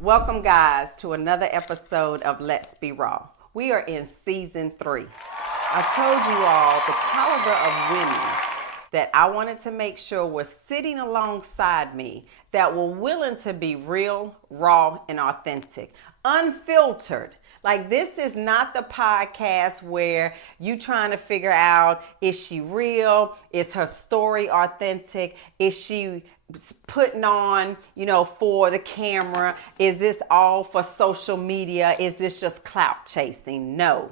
Welcome, guys, to another episode of Let's Be Raw. We are in season 3. I told you all the caliber of women that I wanted to make sure were sitting alongside me that were willing to be real, raw, and authentic, unfiltered. Like, this is not the podcast where you trying to figure out, is she real? Is her story authentic? Is she putting on, for the camera? Is this all for social media? Is this just clout chasing? No.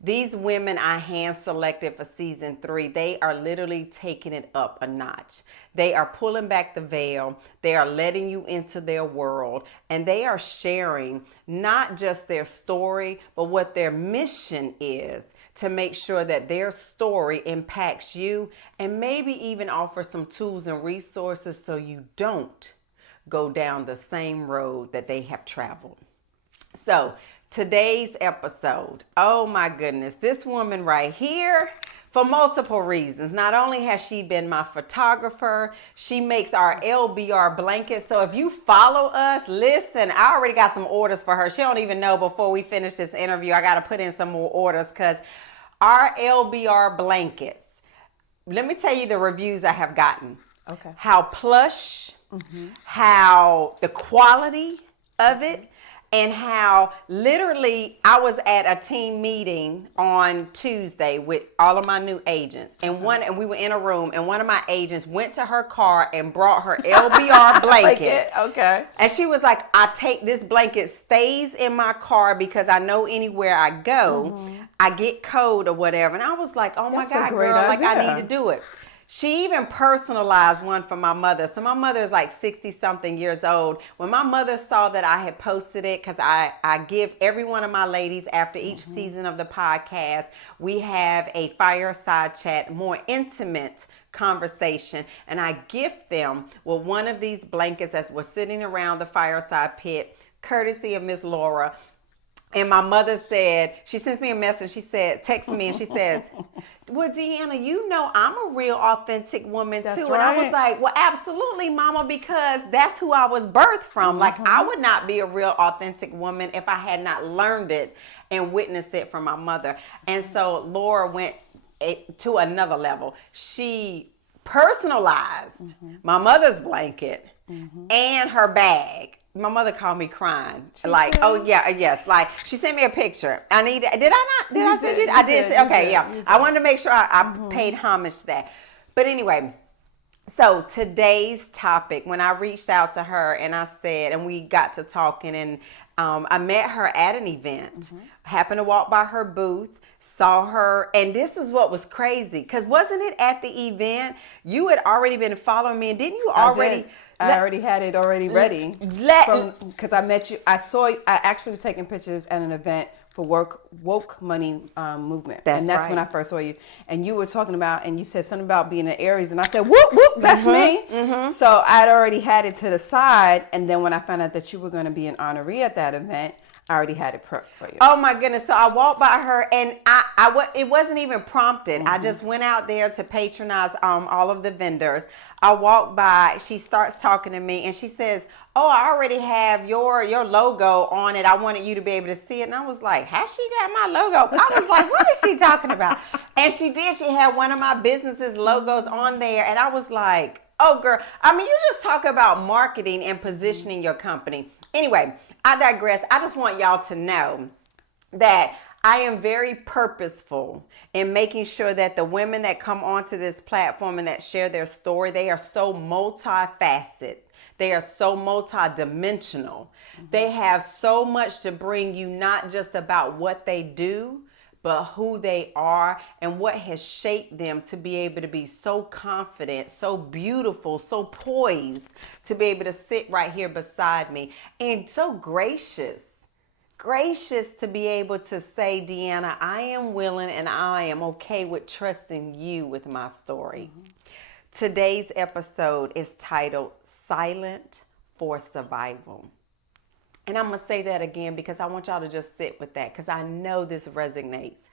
These women I hand selected for season 3, they are literally taking it up a notch. They are pulling back the veil. They are letting you into their world, and they are sharing not just their story, but what their mission is to make sure that their story impacts you and maybe even offer some tools and resources so you don't go down the same road that they have traveled. So today's episode, oh my goodness, this woman right here, for multiple reasons. Not only has she been my photographer, she makes our LBR blankets. So if you follow us, listen, I already got some orders for her. She don't even know before we finish this interview. I got to put in some more orders because our LBR blankets, let me tell you the reviews I have gotten. Okay. How plush, how the quality of it, and how literally I was at a team meeting on Tuesday with all of my new agents, and we were in a room, and one of my agents went to her car and brought her LBR blanket. Okay. And she was like, I take this blanket, stays in my car because I know anywhere I go, I get cold or whatever. And I was like, oh my That's a God, great girl, like I idea. need to do it. She even personalized one for my mother. So my mother is like 60-something years old. When my mother saw that I had posted it, because I give every one of my ladies after each season of the podcast, we have a fireside chat, more intimate conversation, and I gift them with one of these blankets as we're sitting around the fireside pit, courtesy of Miss Laura. And my mother said, she sends me a message, she said, text me, and she says, well, Deanna, you know I'm a real authentic woman too. That's And I was right. like, well, absolutely, Mama, because that's who I was birthed from. Like, I would not be a real authentic woman if I had not learned it and witnessed it from my mother. And so Laura went to another level. She personalized my mother's blanket and her bag. My mother called me crying. Like, oh yeah, yes. Like, she sent me a picture. Did I send you? I did. Okay, yeah. I wanted to make sure I paid homage to that. But anyway, so today's topic, when I reached out to her and I said, and we got to talking, and I met her at an event, happened to walk by her booth, saw her, and this is what was crazy, because wasn't it at the event you had already been following me, and didn't you already? I already had it already ready. Because I met you. I actually was taking pictures at an event for woke money movement. And that's when I first saw you. And you were talking about, and you said something about being an Aries. And I said, whoop, whoop, that's me. So I'd already had it to the side. And then when I found out that you were going to be an honoree at that event, I already had it prepped for you. Oh my goodness. So I walked by her, and it wasn't even prompted. I just went out there to patronize all of the vendors. I walked by, she starts talking to me, and she says, oh, I already have your logo on it. I wanted you to be able to see it. And I was like, has she got my logo? I was like, what is she talking about? And she did. She had one of my business's logos on there. And I was like, oh, girl. I mean, you just talk about marketing and positioning your company. Anyway, I digress. I just want y'all to know that I am very purposeful in making sure that the women that come onto this platform and that share their story, they are so multifaceted. They are so multidimensional. They have so much to bring you, not just about what they do, but who they are and what has shaped them to be able to be so confident, so beautiful, so poised to be able to sit right here beside me, and so gracious to be able to say, Deanna, I am willing and I am okay with trusting you with my story. Today's episode is titled Silent for Survival. And I'm going to say that again because I want y'all to just sit with that, because I know this resonates.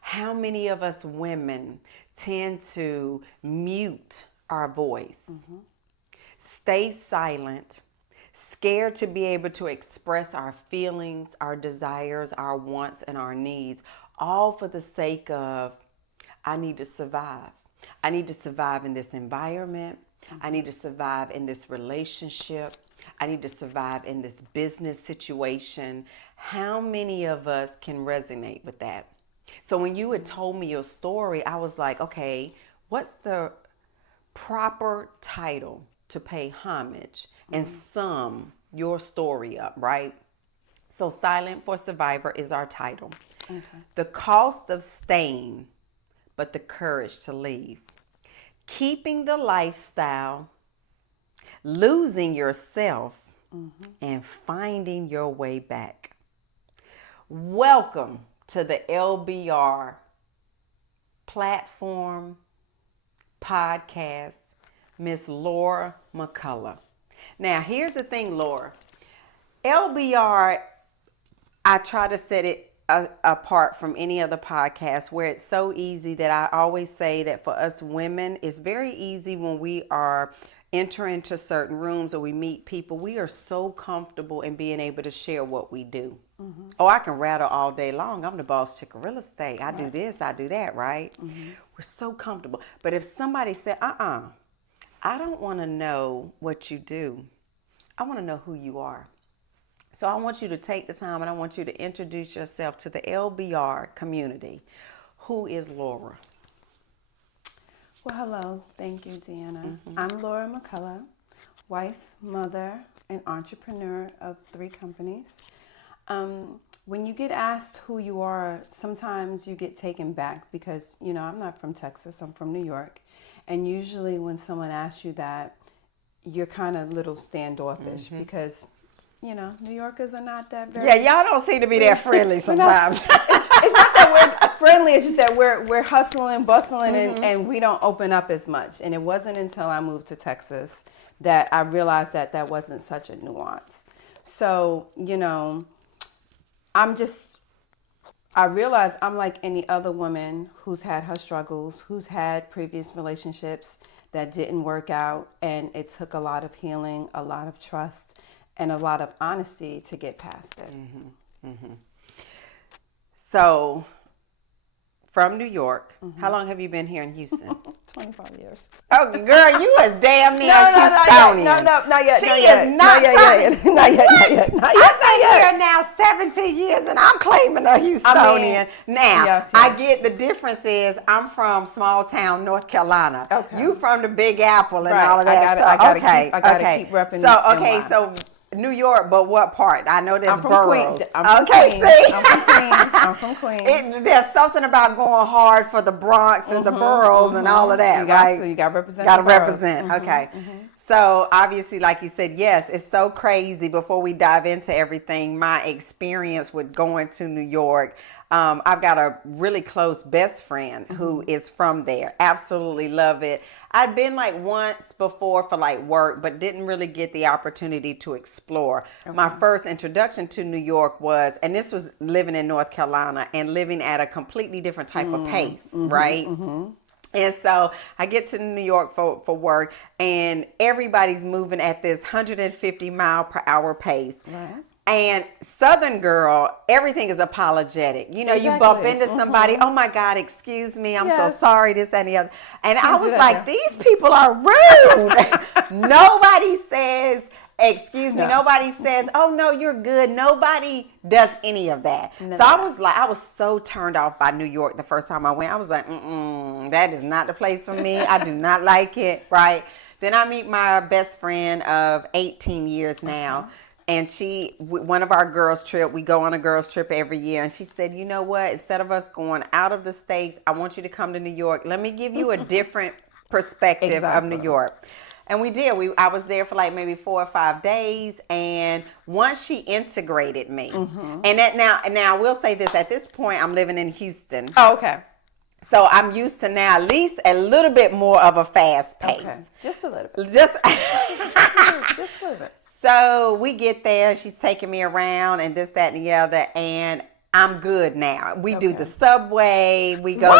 How many of us women tend to mute our voice, stay silent, scared to be able to express our feelings, our desires, our wants, and our needs, all for the sake of, I need to survive. I need to survive in this environment. I need to survive in this relationship. I need to survive in this business situation. How many of us can resonate with that? So when you had told me your story, I was like, okay, what's the proper title to pay homage and sum your story up, right? So Silent for Survivor is our title. Okay. The cost of staying, but the courage to leave. Keeping the lifestyle, losing yourself, and finding your way back. Welcome to the LBR platform podcast, Miss Laura McCullough. Now, here's the thing, Laura. LBR, I try to set it apart from any other podcast where it's so easy that I always say that for us women, it's very easy when we are enter into certain rooms or we meet people, we are so comfortable in being able to share what we do. Oh, I can rattle all day long. I'm the boss chick of real estate. I do this, I do that, right? We're so comfortable. But if somebody said, I don't want to know what you do. I want to know who you are. So I want you to take the time and I want you to introduce yourself to the LBR community. Who is Laura? Well, hello. Thank you, Deanna. I'm Laura McCullough, wife, mother, and entrepreneur of 3 companies. When you get asked who you are, sometimes you get taken back because, I'm not from Texas. I'm from New York. And usually when someone asks you that, you're kind of a little standoffish because, New Yorkers are not that very... Yeah, y'all don't seem to be that friendly sometimes. It's not that we're friendly. It's just that we're hustling, bustling, and we don't open up as much. And it wasn't until I moved to Texas that I realized that wasn't such a nuance. So, I realize I'm like any other woman who's had her struggles, who's had previous relationships that didn't work out. And it took a lot of healing, a lot of trust, and a lot of honesty to get past it. So, from New York, how long have you been here in Houston? 25 years. Oh, girl, you is damn near Houstonian. No, not yet. She is not Not yet. I've been here now 17 years and I'm claiming a Houstonian. Yes. I get the difference is I'm from small town North Carolina. Okay. You from the Big Apple and all of that. I gotta keep repping. So New York, but what part? I know there's boroughs. I'm from Queens. There's something about going hard for the Bronx and the boroughs and all of that, right? So you got to represent. Got to represent. Okay. So obviously, like you said, yes, it's so crazy. Before we dive into everything, my experience with going to New York. I've got a really close best friend who is from there. Absolutely love it. I'd been like once before for like work, but didn't really get the opportunity to explore. My first introduction to New York was, and this was living in North Carolina and living at a completely different type of pace, right? And so I get to New York for work and everybody's moving at this 150 mile per hour pace. Right. And Southern girl, everything is apologetic. You bump into somebody, oh my God, excuse me, I'm so sorry, this, that, and the other. And I was like, these people are rude. Nobody says, excuse me. Nobody says, oh no, you're good. Nobody does any of that. So I was so turned off by New York the first time I went. I was like, that is not the place for me. I do not like it, right? Then I meet my best friend of 18 years now. And one of our girls' trip, we go on a girls' trip every year. And she said, you know what? Instead of us going out of the States, I want you to come to New York. Let me give you a different perspective of New York. And we did. I was there for like maybe 4 or 5 days. And once she integrated me, and that now I will say this, at this point, I'm living in Houston. Oh, okay. So I'm used to now at least a little bit more of a fast pace. Okay. Just a little bit. Just a little bit. So we get there, she's taking me around and this, that, and the other. And I'm good now. We do Okay. the subway. We go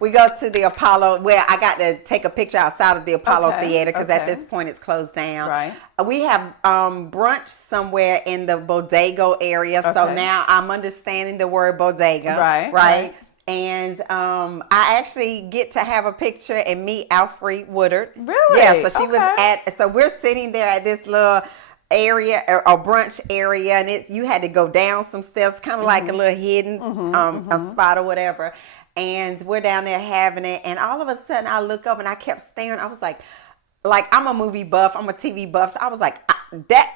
to the Apollo, where I got to take a picture outside of the Apollo Theater because at this point it's closed down. Right. We have brunch somewhere in the bodega area. So now I'm understanding the word bodega. Right. And I actually get to have a picture and meet Alfre Woodard. Really? Yeah. So she was so we're sitting there at this little area or brunch area, and you had to go down some steps, kind of like a little hidden a spot or whatever. And we're down there having it, and all of a sudden I look up and I kept staring. I was like I'm a movie buff, I'm a TV buff, so I was like, that's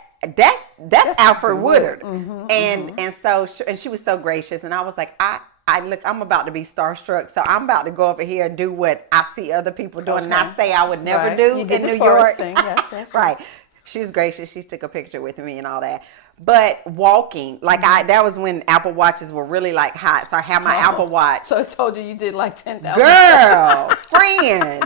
Alfre Woodard. And so she was so gracious, and I was like, I'm about to be starstruck, so I'm about to go over here and do what I see other people doing, and I say I would never do in New York. Thing. Yes. Right. She's gracious. She took a picture with me and all that. But walking, that was when Apple Watches were really like hot. So I had my Apple Watch. So it told you did like 10,000. Girl, friend.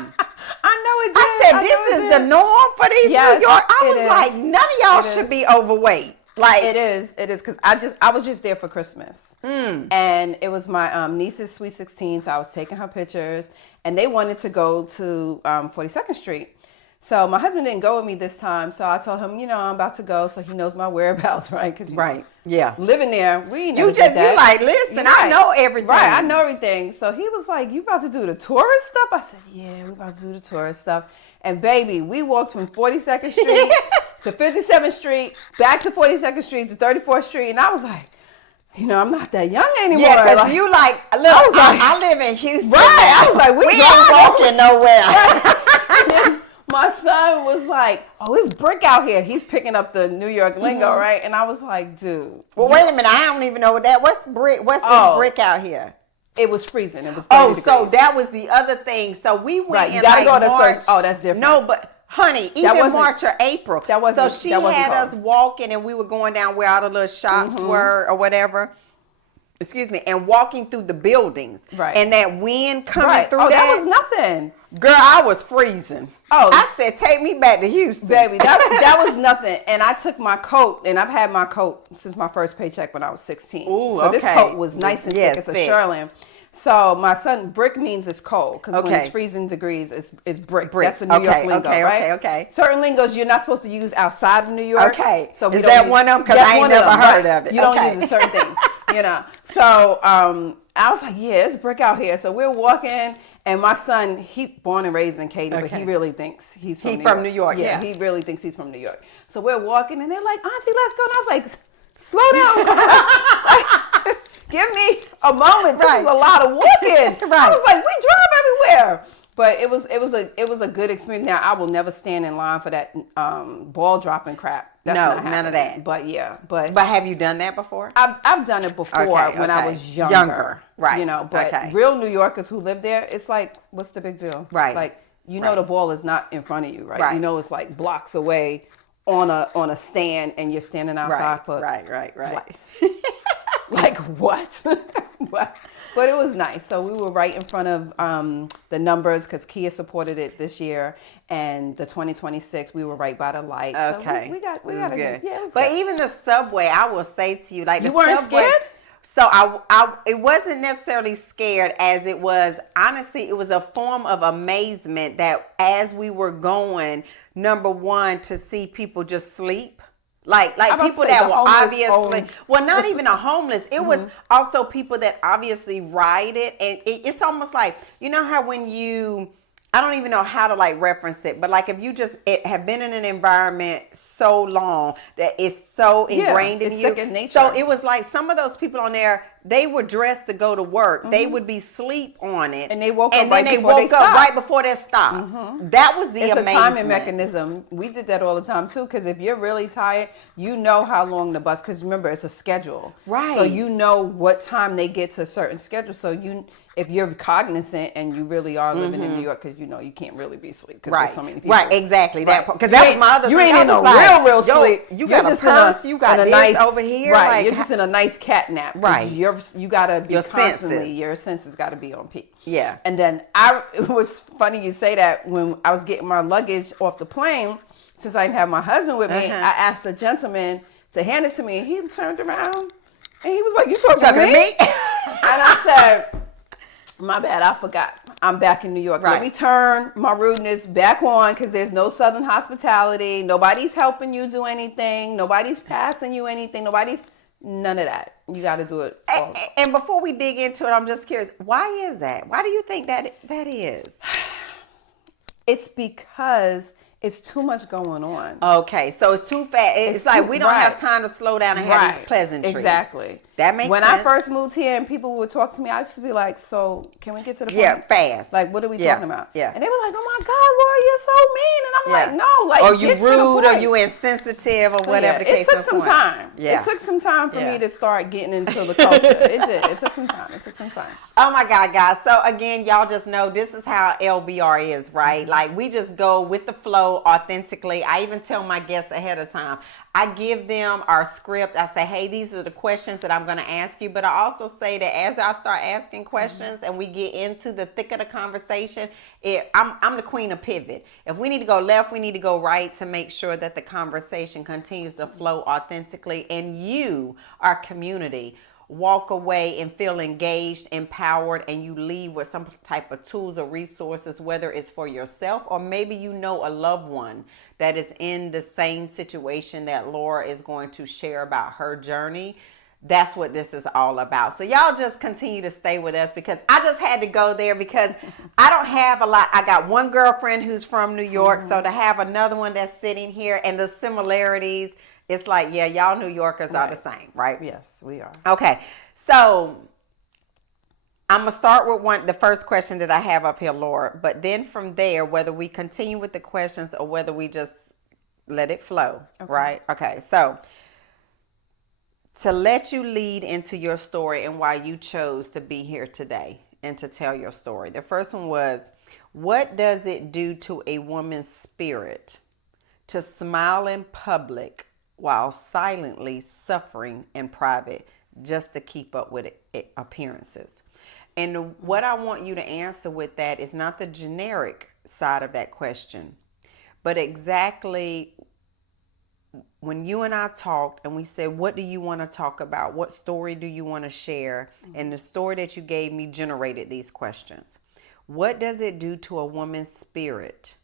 I know it did. I said, this is the norm for these New York. I was like, none of y'all should be overweight. Like it is because I was just there for Christmas, and it was my niece's sweet 16, so I was taking her pictures, and they wanted to go to 42nd Street. So my husband didn't go with me this time, so I told him, I'm about to go, so he knows my whereabouts, right? Cause living there, we never did that. You like, listen, I know everything. Right, I know everything. So he was like, you about to do the tourist stuff? I said, yeah, we about to do the tourist stuff. And baby, we walked from 42nd Street to 57th Street, back to 42nd Street to 34th Street, and I was like, I'm not that young anymore. Yeah, because you look, I live in Houston. Right, I was like, we ain't walking nowhere. Right. My son was like, oh, it's brick out here. He's picking up the New York lingo, right? And I was like, dude. Well, wait a minute. I don't even know what that. What's brick? What's this brick out here? It was freezing. It was 30 degrees. So that was the other thing. So we went in you gotta go to March. search. Oh, that's different. No, but honey, even March or April. That wasn't. So she had us walking, and we were going down where all the little shops were or whatever. Excuse me, and walking through the buildings. Right. And that wind coming through that was nothing. Girl, I was freezing. Oh. I said, take me back to Houston. Baby, that was nothing. And I took my coat, and I've had my coat since my first paycheck when I was 16. Ooh, so this coat was nice and thick. It's a Sherlin. So my son, brick means it's cold, because when it's freezing degrees, it's brick. That's a New York lingo, right? Okay. Certain lingos you're not supposed to use outside of New York. Okay. So is that one of them? Because I ain't never heard of it. You don't use certain things, So I was like, yeah, it's brick out here. So we're walking, and my son, he's born and raised in Katy, but he really thinks he's from New York. Yeah, he really thinks he's from New York. So we're walking, and they're like, Auntie, let's go. And I was like, slow down. Give me a moment. This is a lot of walking. I was like, we drive everywhere. But it was a good experience. Now, I will never stand in line for that ball dropping crap. That's not none of that. But yeah, but have you done that before? I've done it before when I was younger. Right. But real New Yorkers who live there, it's like, what's the big deal? Right. Like, the ball is not in front of you, right? You know it's like blocks away on a stand, and you're standing outside for right. What? Like what? What? But it was nice. So we were right in front of the numbers, because Kia supported it this year, and the 2026 we were right by the lights. Okay, so we got a good. Yeah, it was but good. Even the subway, I will say to you, like, you weren't scared. So I it wasn't necessarily scared, as it was, honestly, it was a form of amazement that as we were going, number one, to see people just sleep. Like people that were obviously, well, not even a homeless. It was also people that obviously ride it. And it's almost like, how when I don't even know how to like reference it, but like if you just have been in an environment so long that it's so ingrained in you. Second nature. So it was like some of those people on there, they were dressed to go to work. They would be asleep on it. And they woke up and then right they before woke they up stopped. right before they stopped. That was the It's amazement. a timing mechanism. We did that all the time too, because if you're really tired, you know how long the bus, because remember, it's a schedule. Right. So you know what time they get to a certain schedule. So if you're cognizant and you really are living in New York, because you can't really be asleep because there's so many people. Right, exactly. That because that was my other you thing. You ain't in no real sleep. You got a purse, you got this over here. Right, like, you're just in a nice cat nap. Right. You gotta be constantly, your senses gotta be on peak. Yeah. And then it was funny you say that. When I was getting my luggage off the plane, since I didn't have my husband with me, I asked a gentleman to hand it to me, and he turned around And he was like, you talking to me? And I said, my bad, I forgot. I'm back in New York. Let me turn my rudeness back on because there's no Southern hospitality. Nobody's helping you do anything. Nobody's passing you anything. None of that. You got to do it all. And before we dig into it, I'm just curious, why is that? Why do you think that is? It's because it's too much going on. Okay, so it's too fast. It's like we don't have time to slow down and have these pleasantries. Exactly. That makes sense. When I first moved here and people would talk to me, I used to be like, so can we get to the point? Yeah, fast. Like, what are we talking about? Yeah. And they were like, oh my God, Laura, you're so mean. And I'm like, no, like, or you get to the rude, point. or you insensitive, or whatever the case It took some time. Yeah. It took some time for me to start getting into the culture. It did. It took some time. Oh my God, guys. So again, y'all just know this is how LBR is, right? Mm-hmm. Like we just go with the flow authentically. I even tell my guests ahead of time. I give them our script. I say, hey, these are the questions that I'm going to ask you. But I also say that as I start asking questions and we get into the thick of the conversation, I'm the queen of pivot. If we need to go left, we need to go right to make sure that the conversation continues to flow authentically. And you, our community, walk away and feel engaged, empowered, and you leave with some type of tools or resources, whether it's for yourself or maybe you know a loved one that is in the same situation that Laura is going to share about her journey. That's what this is all about. So y'all just continue to stay with us because I just had to go there because I don't have a lot. I got one girlfriend who's from New York. So to have another one that's sitting here and the similarities, it's like, yeah, y'all New Yorkers are the same, right? Yes, we are. Okay. So I'm going to start with the first question that I have up here, Laura. But then from there, whether we continue with the questions or whether we just let it flow, right? Okay. So to let you lead into your story and why you chose to be here today and to tell your story. The first one was, what does it do to a woman's spirit to smile in public while silently suffering in private just to keep up with appearances? And what I want you to answer with that is not the generic side of that question, but exactly when you and I talked and we said, what do you want to talk about? What story do you want to share? And the story that you gave me generated these questions. What does it do to a woman's spirit?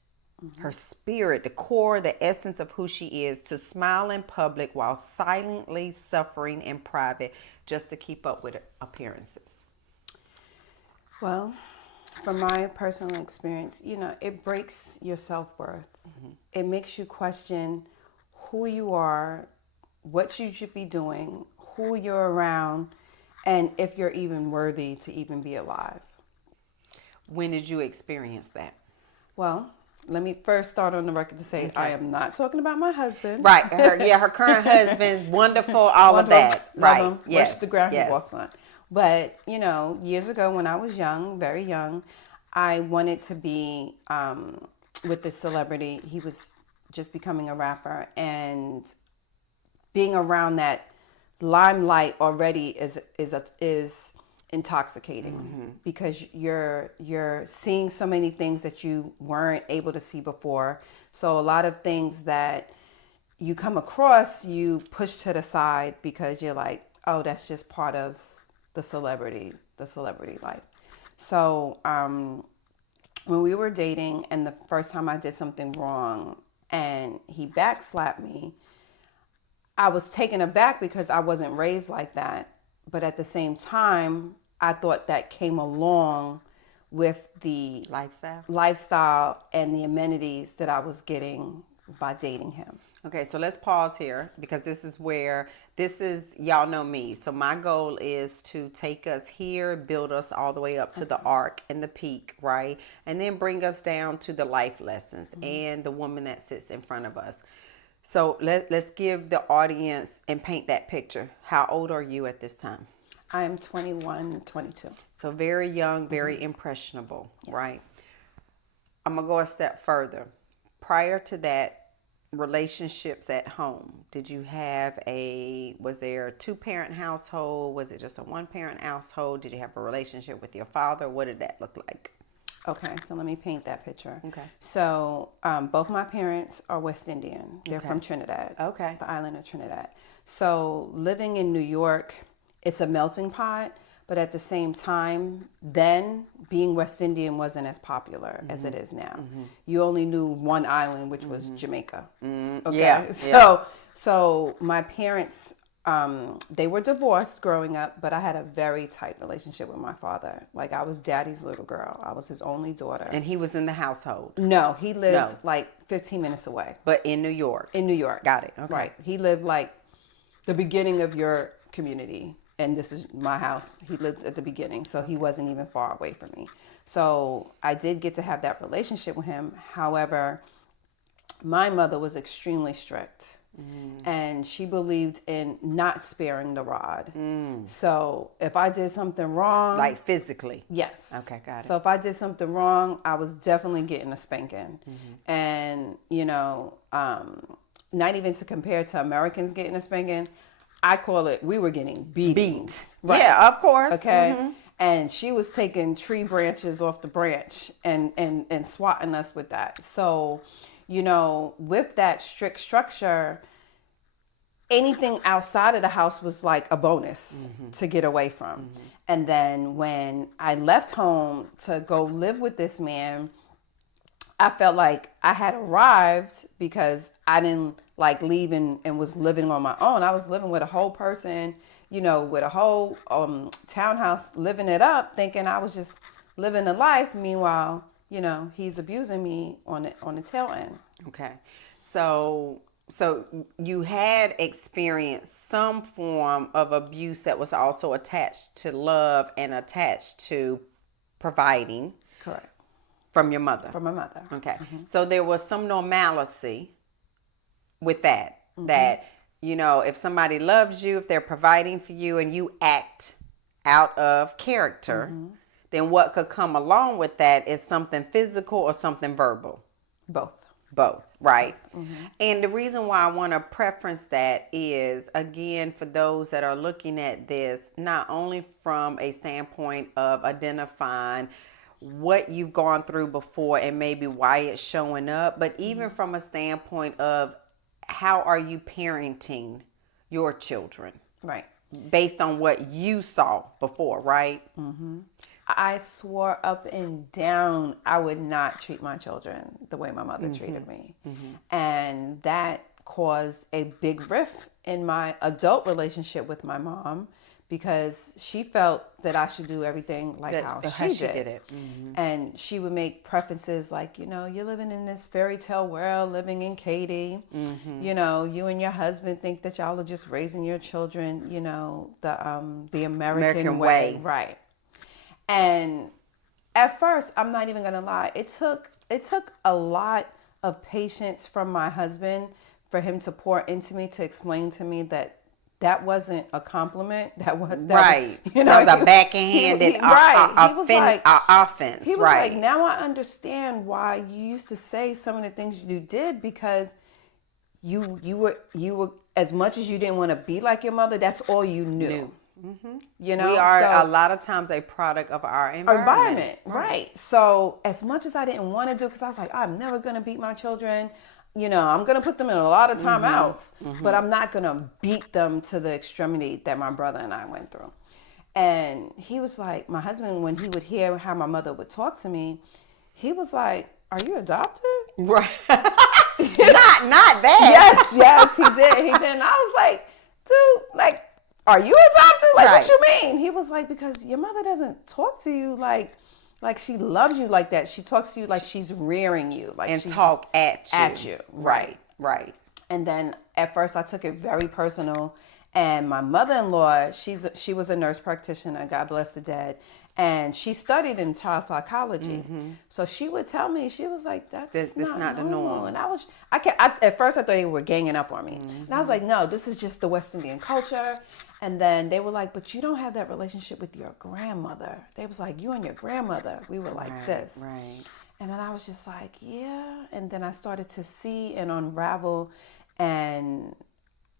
Her spirit, the core, the essence of who she is, to smile in public while silently suffering in private just to keep up with appearances? Well, from my personal experience, it breaks your self-worth. It makes you question who you are, what you should be doing, who you're around, and if you're even worthy to even be alive. When did you experience that? Well, let me first start on the record to say I am not talking about my husband. Right. Her current husband's wonderful, all of that. Love right. him. Yes. Worship the ground he walks on. But, years ago when I was young, very young, I wanted to be with this celebrity. He was just becoming a rapper, and being around that limelight already is intoxicating because you're seeing so many things that you weren't able to see before. So a lot of things that you come across, you push to the side because you're like, oh, that's just part of the celebrity life. So when we were dating and the first time I did something wrong and he backslapped me, I was taken aback because I wasn't raised like that. But at the same time, I thought that came along with the lifestyle and the amenities that I was getting by dating him. Okay, so let's pause here because y'all know me. So my goal is to take us here, build us all the way up to the arc and the peak, right? And then bring us down to the life lessons and the woman that sits in front of us. So let's give the audience and paint that picture. How old are you at this time? I'm 21, 22. So very young, very impressionable, right? I'm going to go a step further. Prior to that, relationships at home, was there a 2-parent household? Was it just a 1-parent household? Did you have a relationship with your father? What did that look like? Okay, so let me paint that picture. Okay. So both my parents are West Indian. They're from Trinidad. Okay. The island of Trinidad. So living in New York it's a melting pot. But at the same time, then being West Indian wasn't as popular as it is now. You only knew one island, which was Jamaica. Okay. Yeah. So my parents, they were divorced growing up, but I had a very tight relationship with my father. Like, I was daddy's little girl. I was his only daughter. And he was in the household? No, he lived like 15 minutes away. But in New York? In New York. Got it. Okay. Right. He lived like the beginning of your community. And this is my house. He lived at the beginning, so he wasn't even far away from me. So I did get to have that relationship with him. However, my mother was extremely strict, and she believed in not sparing the rod. So if I did something wrong, like physically? Yes. Okay, got it. So if I did something wrong, I was definitely getting a spanking. And, you know, not even to compare to Americans getting a spanking, I call it, we were getting beats. Right. Yeah, of course. Okay. And she was taking tree branches off the branch and swatting us with that. So, you know, with that strict structure, anything outside of the house was like a bonus to get away from. And then when I left home to go live with this man, I felt like I had arrived because I didn't like leave and was living on my own. I was living with a whole person, you know, with a whole townhouse, living it up, thinking I was just living a life. Meanwhile, you know, he's abusing me on the tail end. Okay. So you had experienced some form of abuse that was also attached to love and attached to providing. Correct. From your mother? From my mother. Okay. So there was some normalcy with that. That, you know, if somebody loves you, if they're providing for you and you act out of character, then what could come along with that is something physical or something verbal? Both, right? And the reason why I want to preference that is, again, for those that are looking at this, not only from a standpoint of identifying what you've gone through before and maybe why it's showing up, but even from a standpoint of how are you parenting your children? Right. Based on what you saw before, right? I swore up and down I would not treat my children the way my mother treated me. And that caused a big rift in my adult relationship with my mom, because she felt that I should do everything like how she did it. And she would make preferences like, you know, you're living in this fairy tale world, living in Katy. You know, you and your husband think that y'all are just raising your children, you know, the American way. Right. And at first, I'm not even gonna lie, it took a lot of patience from my husband for him to pour into me, to explain to me that wasn't a compliment. That was you know, that was a backhanded offense. He was like, now I understand why you used to say some of the things you did, because you were as much as you didn't want to be like your mother, that's all you knew. You know, we are a lot of times a product of our environment. Right. So as much as I didn't want to do, because I was like, I'm never going to beat my children. You know, I'm going to put them in a lot of timeouts, but I'm not going to beat them to the extremity that my brother and I went through. And he was like, my husband, when he would hear how my mother would talk to me, he was like, are you adopted? Right. not that. Yes, he did. And I was like, dude, like, are you adopted? Like, what you mean? He was like, because your mother doesn't talk to you like she loves you like that. She talks to you like she's rearing you. Like, and talk at you. Right. And then at first I took it very personal. And my mother-in-law, she was a nurse practitioner, God bless the dead. And she studied in child psychology. So she would tell me, she was like, that's not the norm. And at first I thought they were ganging up on me. And I was like, no, this is just the West Indian culture. And then they were like, but you don't have that relationship with your grandmother. They was like, you and your grandmother, we were like this. Right. And then I was just like, yeah. And then I started to see and unravel, and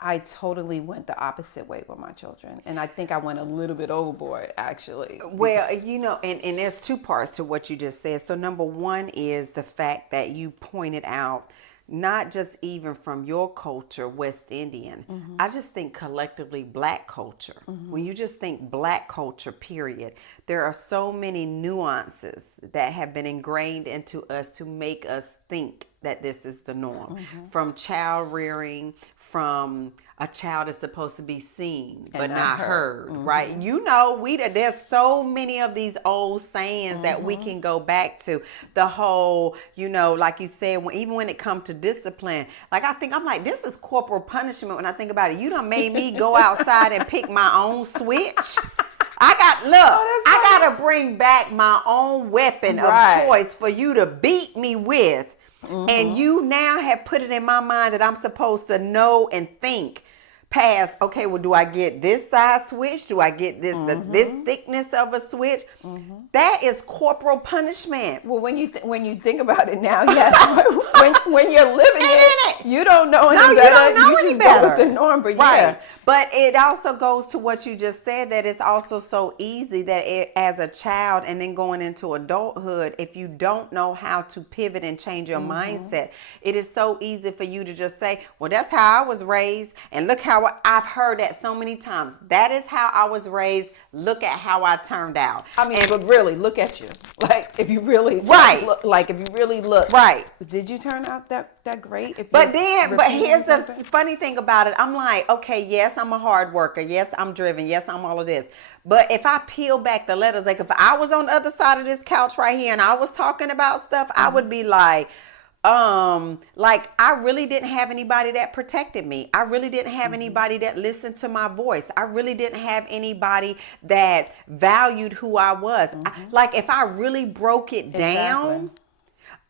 I totally went the opposite way with my children. And I think I went a little bit overboard, actually. Well, you know, and there's two parts to what you just said. So number one is the fact that you pointed out not just even from your culture, West Indian. I just think collectively Black culture. When you just think Black culture, period, there are so many nuances that have been ingrained into us to make us think that this is the norm. From child rearing, from a child is supposed to be seen but not heard, right? You know, there's so many of these old sayings that we can go back to. The whole, you know, like you said, even when it comes to discipline, like I'm like, this is corporal punishment when I think about it. You done made me go outside and pick my own switch. I gotta bring back my own weapon of choice for you to beat me with. And you now have put it in my mind that I'm supposed to know and think past, okay, well, do I get this size switch? Do I get this thickness of a switch? That is corporal punishment. Well, when you think about it now, yes. when you're living it, you don't know any better. You just go with the norm, but yeah. But it also goes to what you just said, that it's also so easy that as a child and then going into adulthood, if you don't know how to pivot and change your mindset, it is so easy for you to just say, well, that's how I was raised. And look how I've heard that so many times. That is how I was raised. Look at how I turned out. I mean, but really, look at you. Like, if you really if you really look. Did you turn out that great? But here's the funny thing about it. I'm like, okay, yes, I'm a hard worker. Yes, I'm driven. Yes, I'm all of this. But if I peel back the letters, like if I was on the other side of this couch right here and I was talking about stuff, I would be like I really didn't have anybody that protected me. I really didn't have anybody that listened to my voice. I really didn't have anybody that valued who I was. Like if I really broke it down,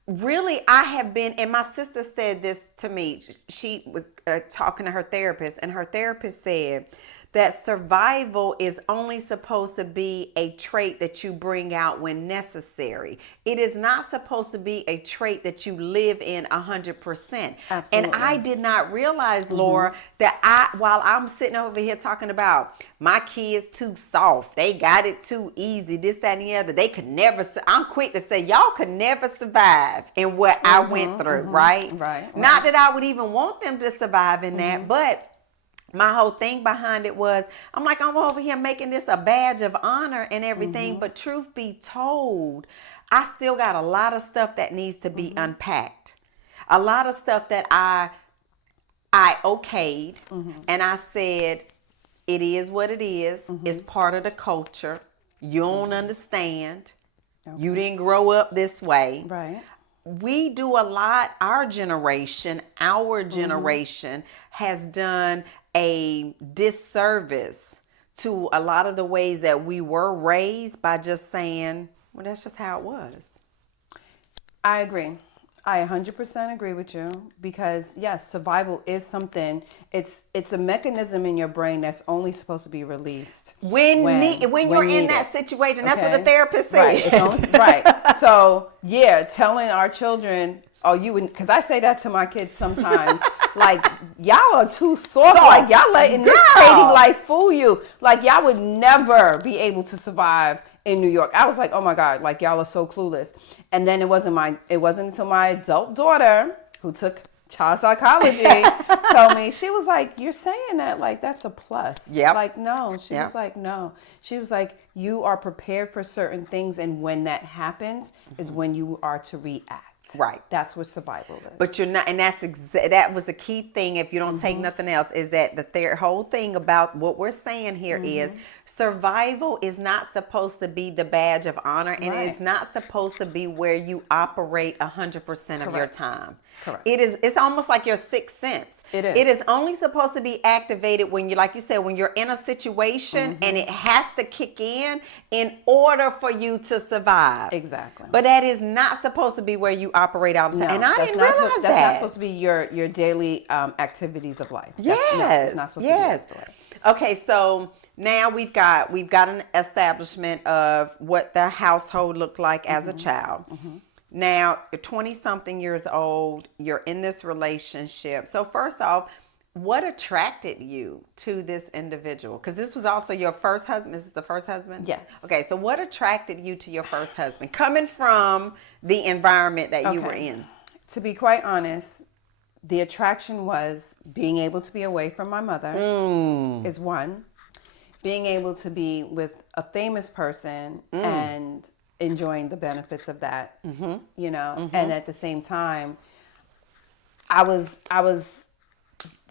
really I have been, and my sister said this to me. She was talking to her therapist, and her therapist said that survival is only supposed to be a trait that you bring out when necessary. It is not supposed to be a trait that you live in 100%. Absolutely. And I did not realize, Laura, that while I'm sitting over here talking about my kids too soft, they got it too easy, this, that, and the other, they could never, I'm quick to say, y'all could never survive in what I went through, right? Not that I would even want them to survive in that, but my whole thing behind it was, I'm like, I'm over here making this a badge of honor and everything. But truth be told, I still got a lot of stuff that needs to be unpacked. A lot of stuff that I okayed and I said, it is what it is. It's part of the culture. You don't understand. You didn't grow up this way. Right. We do a lot. Our generation has done a disservice to a lot of the ways that we were raised by just saying, well, that's just how it was. I agree. I 100% agree with you, because yes, survival is something. It's a mechanism in your brain that's only supposed to be released when you're in that situation. That's what the therapist said. Right. So yeah, telling our children, because I say that to my kids sometimes. Like, y'all are too soft. Like, y'all letting this crazy life fool you. Like, y'all would never be able to survive in New York. I was like, oh my God, like y'all are so clueless. And then it wasn't until my adult daughter, who took child psychology, told me, she was like, you're saying that like that's a plus. Yeah. Like, no. She was like, no. She was like, you are prepared for certain things, and when that happens is when you are to react. Right. That's what survival is. But you're not, and that was the key thing, if you don't take nothing else, is that the whole thing about what we're saying here is survival is not supposed to be the badge of honor, and it's not supposed to be where you operate 100% of your time. Correct. It's almost like your sixth sense. It is. It is only supposed to be activated when you, like you said, when you're in a situation and it has to kick in order for you to survive. Exactly. But that is not supposed to be where you operate all the time. And I didn't realize that. That's not supposed to be your daily activities of life. Yes. It's not supposed to be that way. Okay, so now we've got an establishment of what the household looked like as a child. Now, you're 20-something years old, you're in this relationship. So first off, what attracted you to this individual? Because this was also your first husband. This is the first husband? Yes. Okay, so what attracted you to your first husband, coming from the environment that you were in? To be quite honest, the attraction was being able to be away from my mother is one. Being able to be with a famous person and enjoying the benefits of that, you know, and at the same time, I was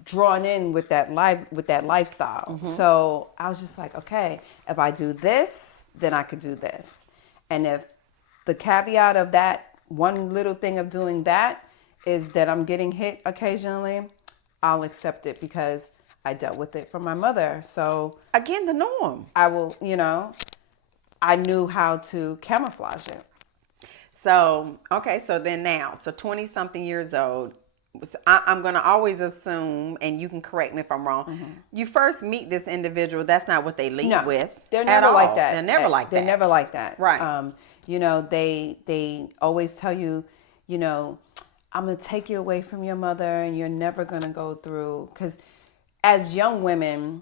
drawn in with that lifestyle. So I was just like, okay, if I do this, then I could do this. And if the caveat of that one little thing of doing that is that I'm getting hit occasionally, I'll accept it because I dealt with it from my mother. So again, the norm. I will, you know, I knew how to camouflage it. So, okay, so then now, so 20 something years old, I'm going to always assume, and you can correct me if I'm wrong, you first meet this individual, that's not what they lead with. They're never like that. They're never like that. They're never like that. Right. You know, they always tell you, you know, I'm going to take you away from your mother and you're never going to go through. Because as young women,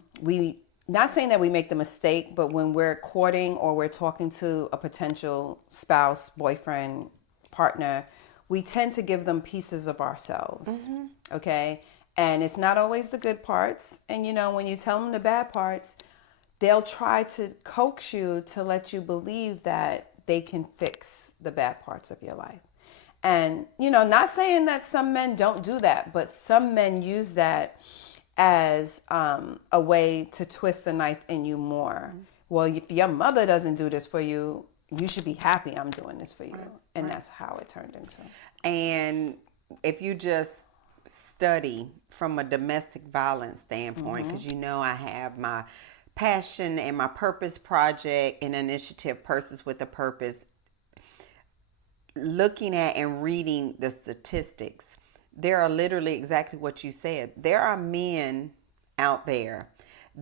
not saying that we make the mistake, but when we're courting or we're talking to a potential spouse, boyfriend, partner, we tend to give them pieces of ourselves, okay? And it's not always the good parts. And, you know, when you tell them the bad parts, they'll try to coax you to let you believe that they can fix the bad parts of your life. And, you know, not saying that some men don't do that, but some men use that as a way to twist a knife in you more. Well, if your mother doesn't do this for you, you should be happy I'm doing this for you. And that's how it turned into. And if you just study from a domestic violence standpoint, because you know I have my passion and my purpose project and initiative, Purses with a Purpose, looking at and reading the statistics, there are literally exactly what you said. There are men out there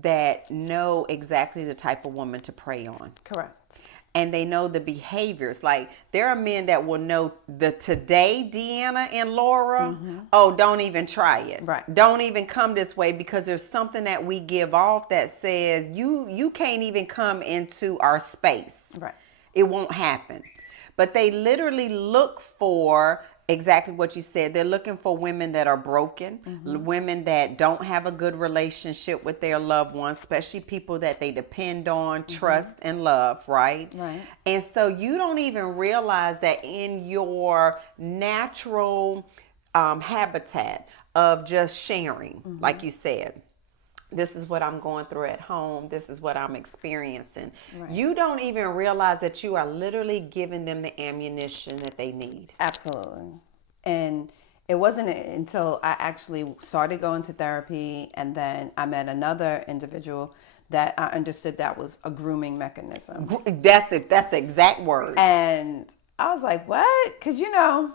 that know exactly the type of woman to prey on. Correct. And they know the behaviors. Like, there are men that will know the today Deanna and Laura, oh, don't even try it. Right. Don't even come this way, because there's something that we give off that says you can't even come into our space. Right. It won't happen. But they literally look for exactly what you said. They're looking for women that are broken, women that don't have a good relationship with their loved ones, especially people that they depend on, trust, and love, right? Right. And so you don't even realize that in your natural habitat of just sharing, like you said, this is what I'm going through at home. This is what I'm experiencing. Right. You don't even realize that you are literally giving them the ammunition that they need. Absolutely. And it wasn't until I actually started going to therapy and then I met another individual that I understood that was a grooming mechanism. That's it. That's the exact word. And I was like, what? Because, you know,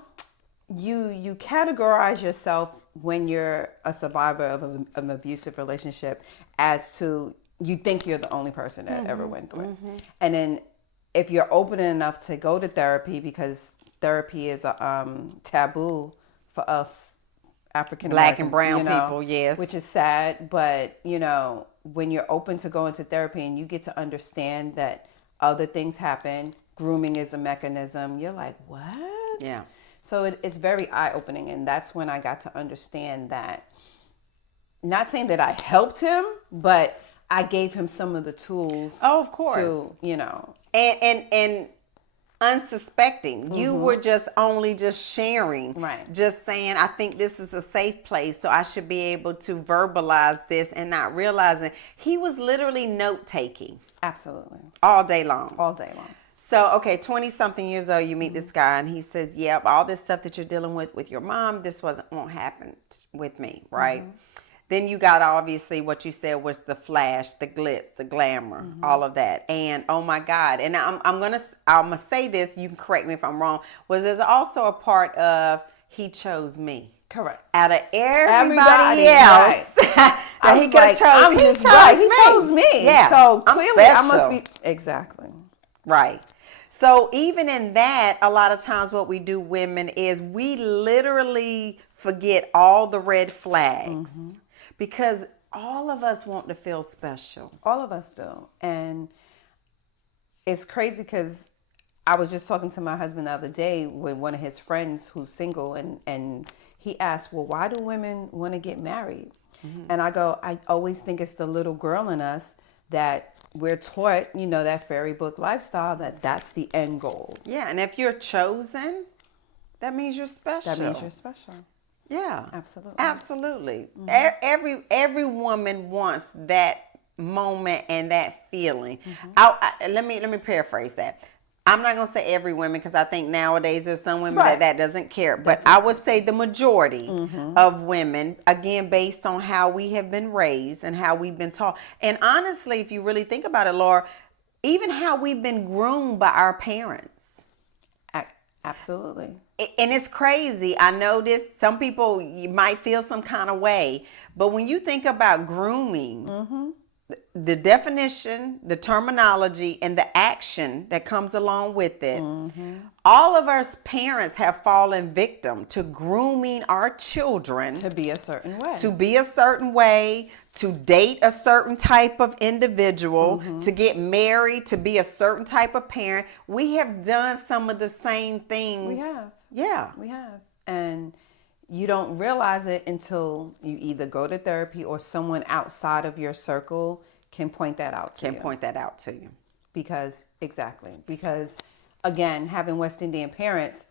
you categorize yourself when you're a survivor of an abusive relationship as to you think you're the only person that ever went through it. And then if you're open enough to go to therapy, because therapy is a taboo for us African Americans, Black and brown people, yes. Which is sad, but you know, when you're open to going to therapy and you get to understand that other things happen, grooming is a mechanism, you're like, what? Yeah. So it's very eye-opening, and that's when I got to understand that, not saying that I helped him, but I gave him some of the tools. Oh, of course. To, you know. And unsuspecting. You were just sharing. Right. Just saying, I think this is a safe place, so I should be able to verbalize this, and not realizing he was literally note-taking. Absolutely. All day long. All day long. So, okay, 20-something years old, you meet this guy, and he says, yep, all this stuff that you're dealing with your mom, this won't happen with me, right? Then you got, obviously, what you said was the flash, the glitz, the glamour, all of that. And, oh, my God. And I'm gonna say this, you can correct me if I'm wrong, was there's also a part of he chose me. Correct. Out of everybody else. Right. He chose me. Yeah. So, clearly, I must be. Exactly. Right. So even in that, a lot of times what we do, women, is we literally forget all the red flags because all of us want to feel special. All of us do. And it's crazy because I was just talking to my husband the other day with one of his friends who's single, and he asked, well, why do women want to get married? And I go, I always think it's the little girl in us that we're taught, that fairy book lifestyle, that's the end goal. Yeah, and if you're chosen, that means you're special. That means you're special. Yeah. Absolutely. Absolutely. Every woman wants that moment and that feeling. Let me paraphrase that. I'm not going to say every woman, because I think nowadays there's some women that doesn't care. But I would say the majority of women, again, based on how we have been raised and how we've been taught. And honestly, if you really think about it, Laura, even how we've been groomed by our parents. Absolutely. And it's crazy. I know this. Some people, you might feel some kind of way. But when you think about grooming, the definition, the terminology, and the action that comes along with it, all of us parents have fallen victim to grooming our children to be a certain way, to date a certain type of individual, to get married, to be a certain type of parent. We have done some of the same things. We have. Yeah. We have. And you don't realize it until you either go to therapy or someone outside of your circle can point that out to you. Because again, having West Indian parents,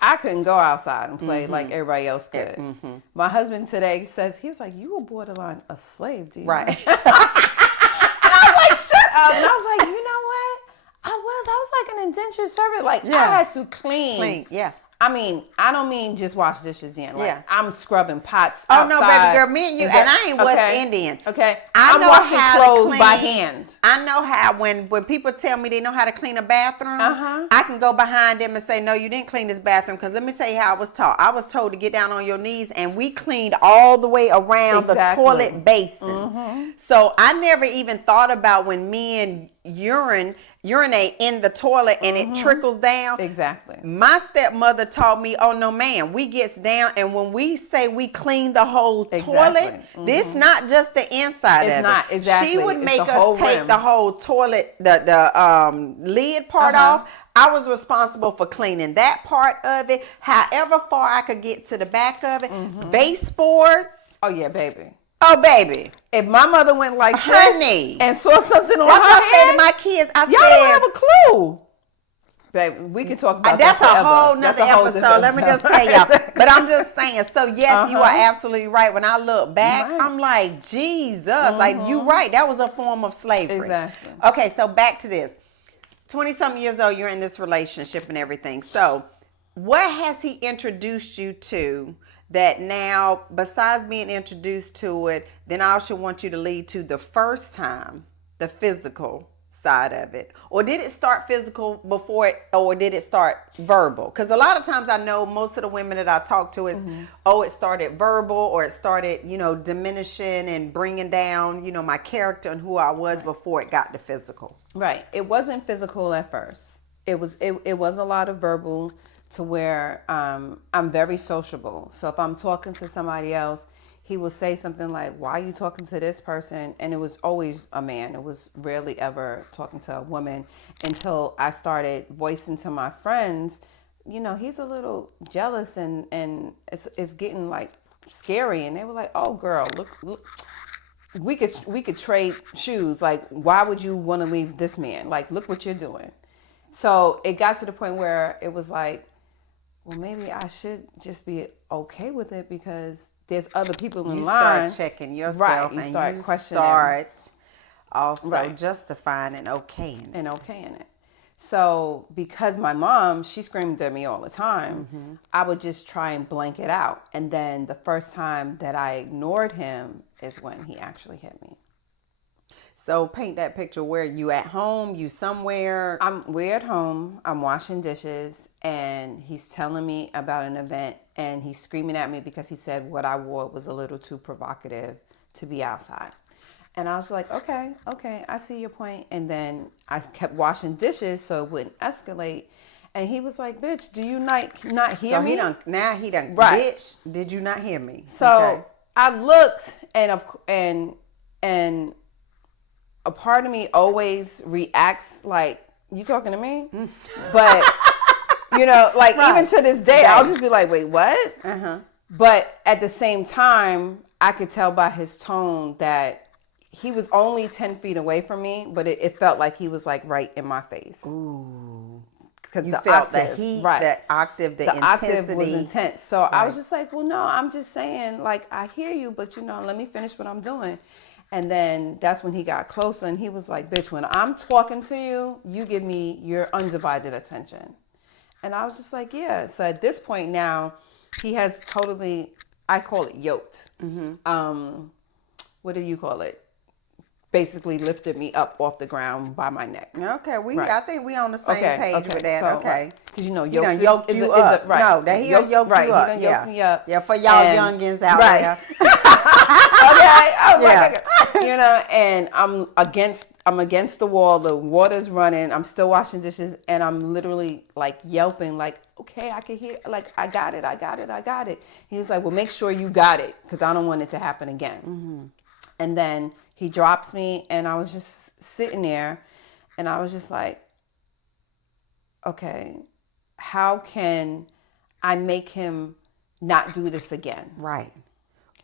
I couldn't go outside and play like everybody else could. My husband today says, he was like, you were borderline a slave, dude. Right. And I was like, shut up. And I was like, you know what? I was like an indentured servant. Like, I had to clean. Yeah. I mean, I don't mean just wash dishes in. Like, I'm scrubbing pots outside. Oh, no, baby girl, me and you, and I ain't West Indian. Okay. I'm washing clothes by hand. I know how, when people tell me they know how to clean a bathroom, I can go behind them and say, no, you didn't clean this bathroom, because let me tell you how I was taught. I was told to get down on your knees, and we cleaned all the way around the toilet basin. So I never even thought about when men urinate in the toilet and it trickles down. Exactly. My stepmother taught me, oh no ma'am, we gets down, and when we say we clean the whole toilet, this not just the inside of it. It's not, exactly. She would make us take the whole toilet, the lid part off. I was responsible for cleaning that part of it, however far I could get to the back of it. Baseboards. Oh yeah, baby. Oh, baby. If my mother went like this and saw something on her hand, I say to my kids, y'all don't have a clue. Baby, we can talk about that forever. That's a whole nother episode. Let me just tell y'all. But I'm just saying, so yes, you are absolutely right. When I look back, I'm like, Jesus, like, you right. That was a form of slavery. Exactly. Okay, so back to this. 20-something years old, you're in this relationship and everything. So what has he introduced you to that now, besides being introduced to it, then I should want you to lead to the first time, the physical side of it? Or did it start physical before it, or did it start verbal? Because a lot of times I know most of the women that I talk to is, it started verbal, or it started, diminishing and bringing down, my character and who I was before it got to physical. Right. It wasn't physical at first. It was a lot of verbal, to where I'm very sociable. So if I'm talking to somebody else, he will say something like, why are you talking to this person? And it was always a man. It was rarely ever talking to a woman, until I started voicing to my friends, he's a little jealous and it's getting like scary. And they were like, oh girl, look. We could trade shoes. Like, why would you want to leave this man? Like, look what you're doing. So it got to the point where it was like, well, maybe I should just be okay with it, because there's other people in line. You start checking yourself, right? You and start you questioning. Start also justifying and okaying it. So because my mom, she screamed at me all the time, I would just try and blank it out. And then the first time that I ignored him is when he actually hit me. So paint that picture. Where you at home? You somewhere? We're at home. I'm washing dishes, and he's telling me about an event, and he's screaming at me because he said what I wore was a little too provocative to be outside. And I was like, okay, I see your point. And then I kept washing dishes so it wouldn't escalate. And he was like, bitch, do you not hear me? So he done, right. Bitch, did you not hear me? So I looked, and a part of me always reacts like, you talking to me? But, like, even to this day, I'll just be like, wait, what? But at the same time, I could tell by his tone that he was only 10 feet away from me, but it felt like he was like right in my face. Ooh. Because You the felt octave, the heat, right. the octave, the octave intensity. was intense. So Right. I was just like, well, no, I'm just saying, like, I hear you, but let me finish what I'm doing. And then that's when he got closer and he was like, bitch, when I'm talking to you, you give me your undivided attention. And I was just like, yeah. So at this point now, he has totally, I call it yoked. What do you call it? Basically lifted me up off the ground by my neck. Okay, Right. I think we on the same page with that. So, okay, because he done yoked you up. right. No, that he done yoked you up. He done yoked me up. Yeah, for y'all youngins out there. Okay. I was Yeah. like, and I'm against the wall. The water's running. I'm still washing dishes, and I'm literally like yelping, like, okay, I can hear, like, I got it. He was like, well, make sure you got it, because I don't want it to happen again. And then he drops me, and I was just sitting there, and I was just like, okay, how can I make him not do this again? Right.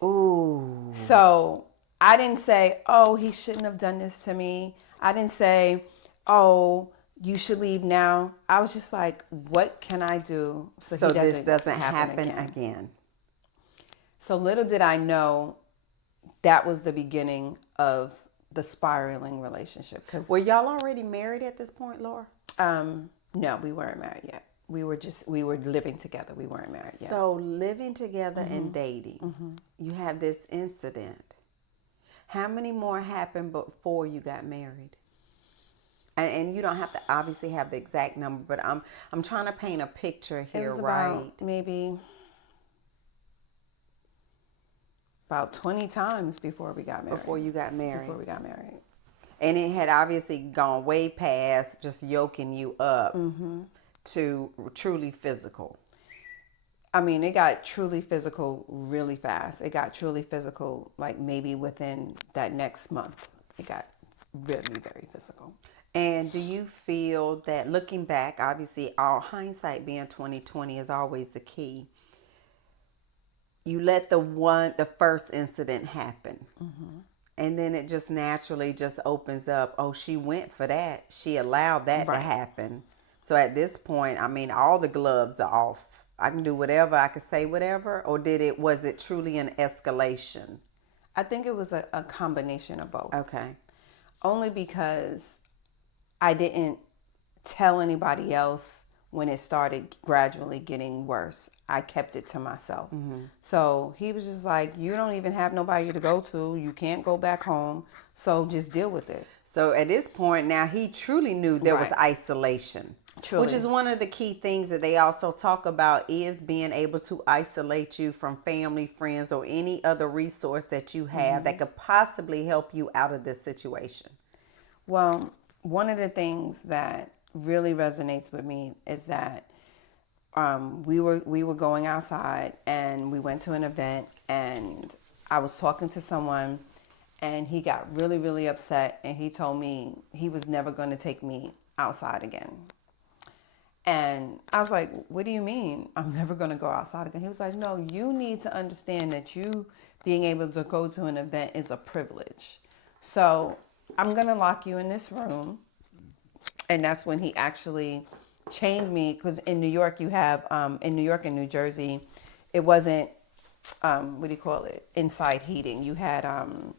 Ooh. So I didn't say, oh, he shouldn't have done this to me. I didn't say, oh, you should leave now. I was just like, what can I do so he this doesn't happen again? So little did I know that was the beginning of the spiraling relationship. Were y'all already married at this point, Laura? No, we weren't married yet. We were living together. We weren't married yet. So living together and dating, you have this incident. How many more happened before you got married? And you don't have to obviously have the exact number, but I'm trying to paint a picture here, it was right? Maybe about 20 times before we got married. Before you got married. Before we got married. And it had obviously gone way past just yoking you up to truly physical. I mean, it got truly physical really fast. It got truly physical, like maybe within that next month. It got really, very physical. And do you feel that, looking back, obviously, all hindsight being 20/20 is always the key. You let the first incident happen. And then it just naturally just opens up. Oh, she went for that. She allowed that to happen. So at this point, I mean, all the gloves are off. I can do whatever. I can say whatever. Or was it truly an escalation? I think it was a combination of both. Okay. Only because I didn't tell anybody else when it started gradually getting worse. I kept it to myself. So he was just like, you don't even have nobody to go to. You can't go back home. So just deal with it. So at this point now, he truly knew there was isolation. Truly. Which is one of the key things that they also talk about, is being able to isolate you from family, friends, or any other resource that you have that could possibly help you out of this situation. Well, one of the things that really resonates with me is that we were going outside, and we went to an event, and I was talking to someone, and he got really, really upset, and he told me he was never going to take me outside again. And I was like, what do you mean I'm never going to go outside again? He was like, no, you need to understand that you being able to go to an event is a privilege. So I'm going to lock you in this room. And that's when he actually chained me, because in New York you have, in New York and New Jersey, it wasn't, inside heating. You had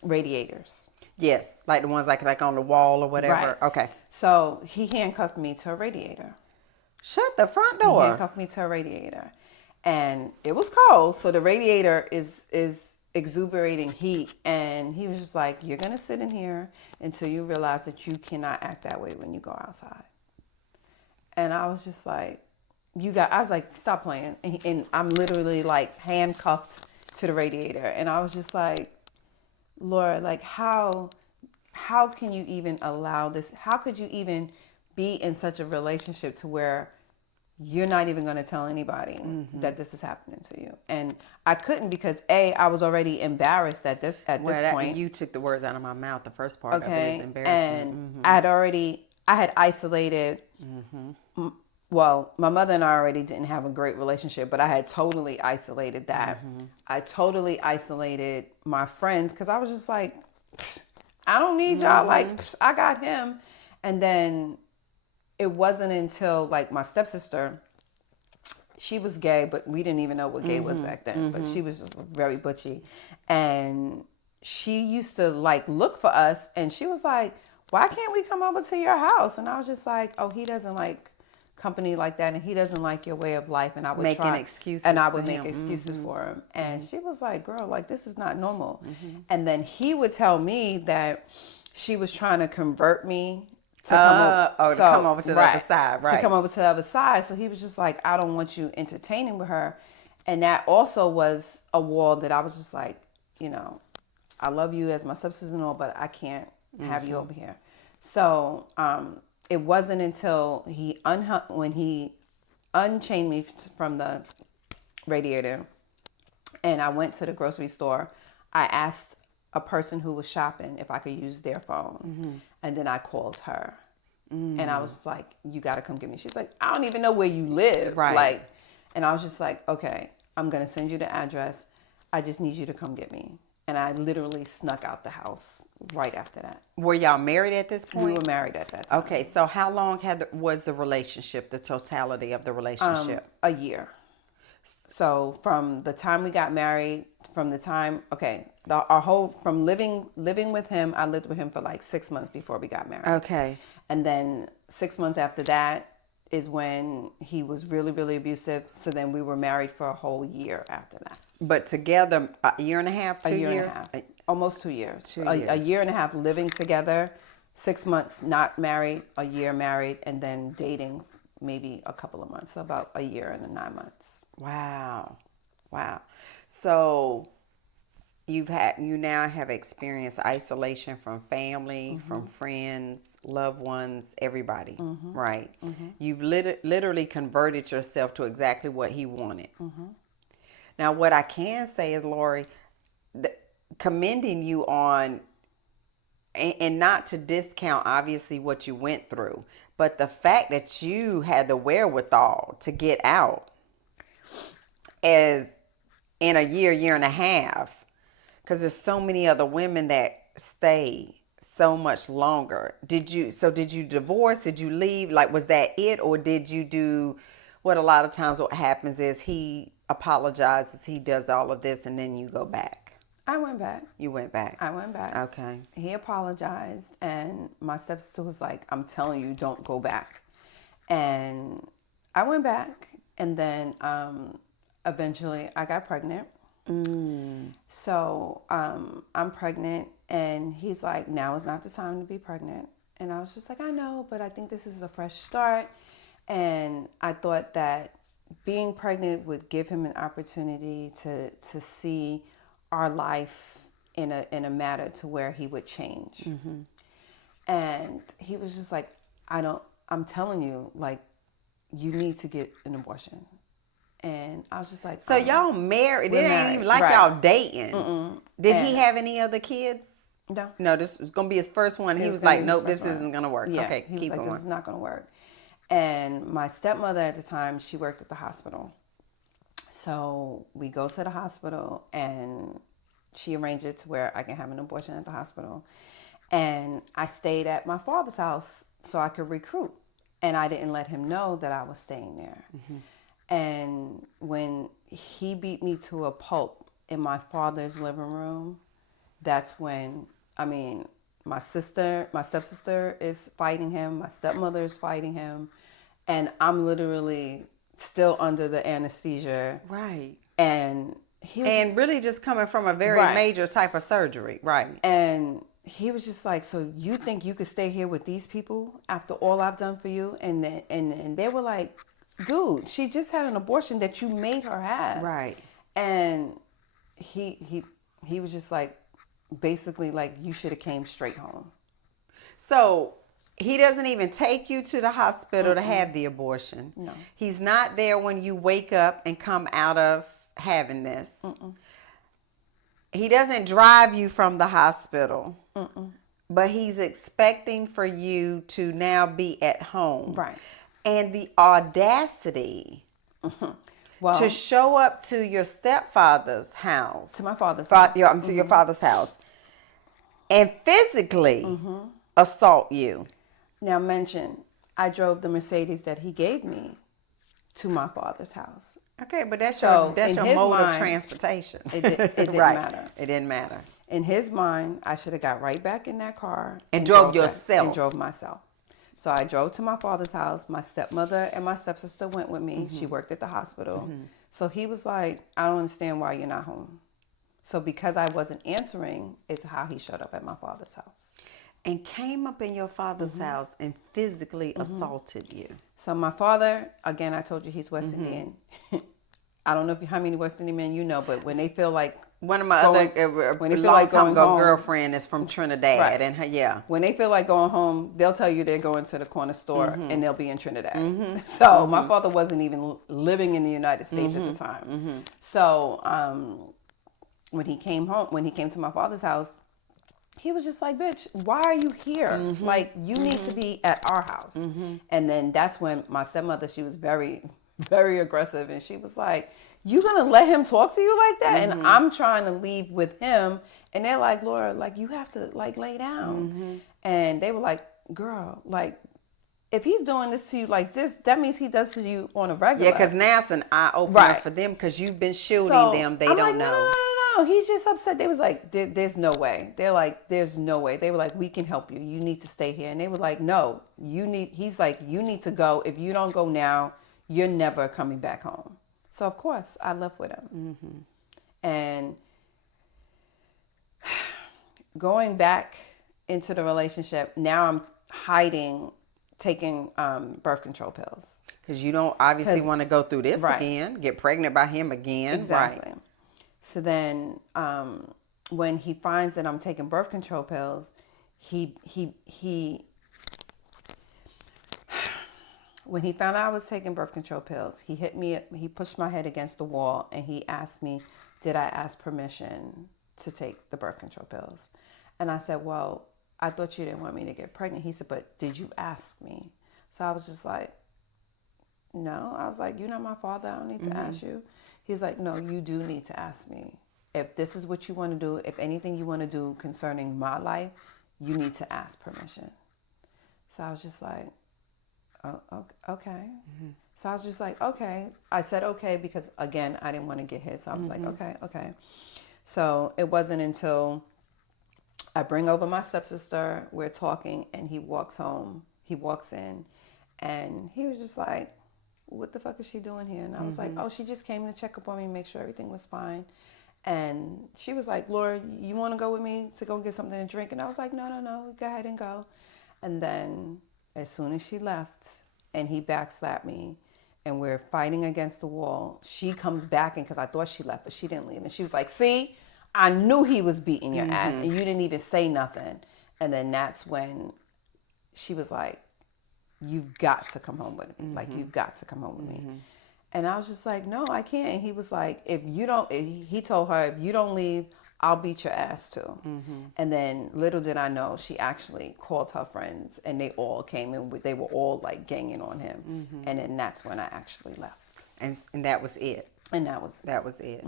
radiators. Yes, like the ones like on the wall or whatever. Right. Okay. So he handcuffed me to a radiator. Shut the front door. He handcuffed me to a radiator. And it was cold, so the radiator is exuberating heat. And he was just like, you're going to sit in here until you realize that you cannot act that way when you go outside. And I was just like, I was like, stop playing. And I'm literally like handcuffed to the radiator. And I was just like, Lord, like how can you even allow this? How could you even be in such a relationship to where you're not even going to tell anybody that this is happening to you? And I couldn't, because I was already embarrassed at this point. You took the words out of my mouth. The first part of it is embarrassing. And I had isolated well, my mother and I already didn't have a great relationship, but I had totally isolated that. I totally isolated my friends because I was just like, I don't need y'all. Like, I got him. And then it wasn't until like my stepsister, she was gay, but we didn't even know what gay was back then. But she was just very butchy. And she used to like look for us, and she was like, why can't we come over to your house? And I was just like, oh, he doesn't like company like that, and he doesn't like your way of life. And I would Making excuses and I would for make him. excuses for him. And she was like, girl, like, this is not normal. And then he would tell me that she was trying to convert me to come over. To come over to the other side, right. To come over to the other side. So he was just like, I don't want you entertaining with her. And that also was a wall that I was just like, you know, I love you as my stepsister-in-law, but I can't have you over here. So it wasn't until when he unchained me from the radiator and I went to the grocery store, I asked a person who was shopping if I could use their phone. And then I called her. And I was like, you got to come get me. She's like, I don't even know where you live. Right. Like, and I was just like, okay, I'm going to send you the address. I just need you to come get me. And I literally snuck out the house right after that. Were y'all married at this point? We were married at that time. Okay, so how long was the relationship, the totality of the relationship? A year. So from the time we got married, from living with him, I lived with him for like 6 months before we got married. Okay. And then 6 months after that is when he was really, really abusive. So then we were married for a whole year after that. But together, a year and a half, 2 years? A year and a half. Almost 2 years. 2 years. A year and a half living together, 6 months not married, a year married, and then dating maybe a couple of months, so about a year and 9 months. Wow. So you now have experienced isolation from family, from friends, loved ones, everybody, right? You've literally converted yourself to exactly what he wanted. Now, what I can say is, Lori, commending you on, and not to discount obviously what you went through, but the fact that you had the wherewithal to get out as in a year and a half, because there's so many other women that stay so much longer. Did you divorce? Did you leave? Like, was that it? Or did you do what a lot of times what happens is he apologizes, he does all of this, and then you go back? I went back. You went back. I went back. Okay. He apologized, and my stepsister was like, I'm telling you, don't go back. And I went back, and then eventually I got pregnant. So I'm pregnant, and he's like, now is not the time to be pregnant. And I was just like, I know, but I think this is a fresh start. And I thought that being pregnant would give him an opportunity to see our life in a matter to where he would change. And he was just like, I'm telling you, like, you need to get an abortion. And I was just like, so y'all married? It ain't even like y'all dating. Did he have any other kids? No, this was gonna be his first one. He was like, nope, this isn't gonna work. Yeah, okay, he was keep like, going. this is not gonna work. And my stepmother at the time, she worked at the hospital. So we go to the hospital, and she arranged it to where I can have an abortion at the hospital. And I stayed at my father's house so I could recruit. And I didn't let him know that I was staying there. And when he beat me to a pulp in my father's living room, that's when, my stepsister is fighting him, my stepmother is fighting him, and I'm literally still under the anesthesia. Right. And really just coming from a very major type of surgery. Right. And he was just like, so you think you could stay here with these people after all I've done for you? And they were like, dude, she just had an abortion that you made her have. Right. And he was just like, basically like, you should have came straight home. So he doesn't even take you to the hospital to have the abortion. No. He's not there when you wake up and come out of having this. He doesn't drive you from the hospital. But he's expecting for you to now be at home. Right. And the audacity Well, to show up to your stepfather's house. To my father's house. To your father's house. And physically assault you. Now mention, I drove the Mercedes that he gave me to my father's house. Okay, but that's So, your in mode his of mind, transportation. It didn't Right. matter. It didn't matter. In his mind, I should have got right back in that car And drove back, yourself. and drove myself. So I drove to my father's house. My stepmother and my stepsister went with me. She worked at the hospital. So he was like, I don't understand why you're not home. So because I wasn't answering is how he showed up at my father's house. And came up in your father's house and physically assaulted you. So my father, again, I told you he's West Indian. I don't know how many West Indian men you know, but when they feel like one of my going, other when they feel long like time going ago home, girlfriend is from Trinidad, Right. and her, when they feel like going home, they'll tell you they're going to the corner store and they'll be in Trinidad. So my father wasn't even living in the United States at the time. So when he came home, when he came to my father's house, he was just like, bitch, why are you here? Like, you need to be at our house. And then that's when my stepmother, she was very, very aggressive. And she was like, you gonna let him talk to you like that? And I'm trying to leave with him. And they're like, Laura, like, you have to, like, lay down. And they were like, girl, like, if he's doing this to you like this, that means he does to you on a regular. Yeah, because now it's an eye-opener Right. for them because you've been shielding So, them. They I'm don't like, know. No, he's just upset. They was like, there's no way. They're like, there's no way. They were like, we can help you. You need to stay here. And they were like, no, he's like, you need to go. If you don't go now, you're never coming back home. So of course I left with him. And going back into the relationship, now I'm hiding, taking birth control pills. Because you don't obviously want to go through this Right. again, get pregnant by him again. Exactly. Right. So then when he finds that I'm taking birth control pills, when he found out I was taking birth control pills, he hit me, he pushed my head against the wall and he asked me, did I ask permission to take the birth control pills? And I said, well, I thought you didn't want me to get pregnant. He said, but did you ask me? So I was just like, no. I was like, you're not my father. I don't need to ask you. He's like, no, you do need to ask me. If this is what you want to do, if anything you want to do concerning my life, you need to ask permission. So I was just like, oh, okay. So I was just like, okay. I said okay because, again, I didn't want to get hit. So I was like, okay. So it wasn't until I bring over my stepsister, we're talking, and he walks in, and he was just like, what the fuck is she doing here? And I was like, oh, she just came to check up on me, make sure everything was fine. And she was like, Laura, you want to go with me to go get something to drink? And I was like, no, go ahead and go. And then as soon as she left and he backslapped me and we're fighting against the wall, she comes back in because I thought she left, but she didn't leave. And she was like, see, I knew he was beating your ass and you didn't even say nothing. And then that's when she was like, you've got to come home with me. Like, you've got to come home with me. And I was just like, no, I can't. And he was like, he told her, if you don't leave, I'll beat your ass too. And then little did I know, she actually called her friends and they all came in. They were all like ganging on him. And then that's when I actually left. And that was it. And that was it.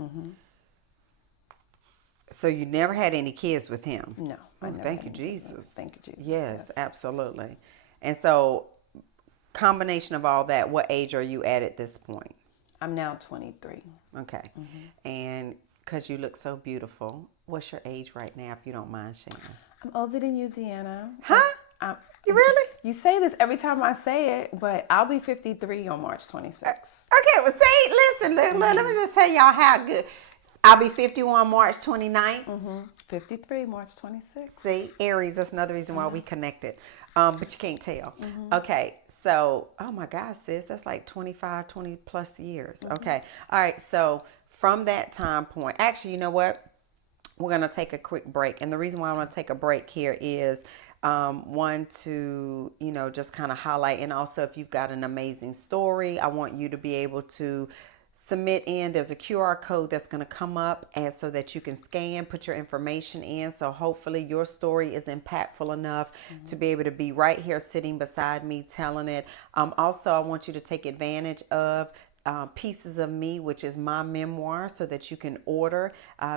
So you never had any kids with him? No. Thank you, Jesus. Thank you, Jesus. Yes, absolutely. And so, combination of all that, what age are you at this point? I'm now 23. Okay. And because you look so beautiful, what's your age right now, if you don't mind sharing? I'm older than you, Deanna. Huh? You really? You say this every time I say it, but I'll be 53 on March 26th. Okay, well, listen, let me just tell y'all how good. I'll be 51 March 29th. 53 March 26th. See, Aries, that's another reason why we connected. But you can't tell. Okay, so, oh my God, sis, that's like 25, 20 plus years. Okay, all right, so from that time point, actually, you know what? We're going to take a quick break. And the reason why I want to take a break here is one, to, just kind of highlight. And also, if you've got an amazing story, I want you to be able to submit in, there's a QR code that's going to come up, and so that you can scan, put your information in. So hopefully your story is impactful enough to be able to be right here sitting beside me telling it. Also, I want you to take advantage of Pieces of Me, which is my memoir, so that you can order,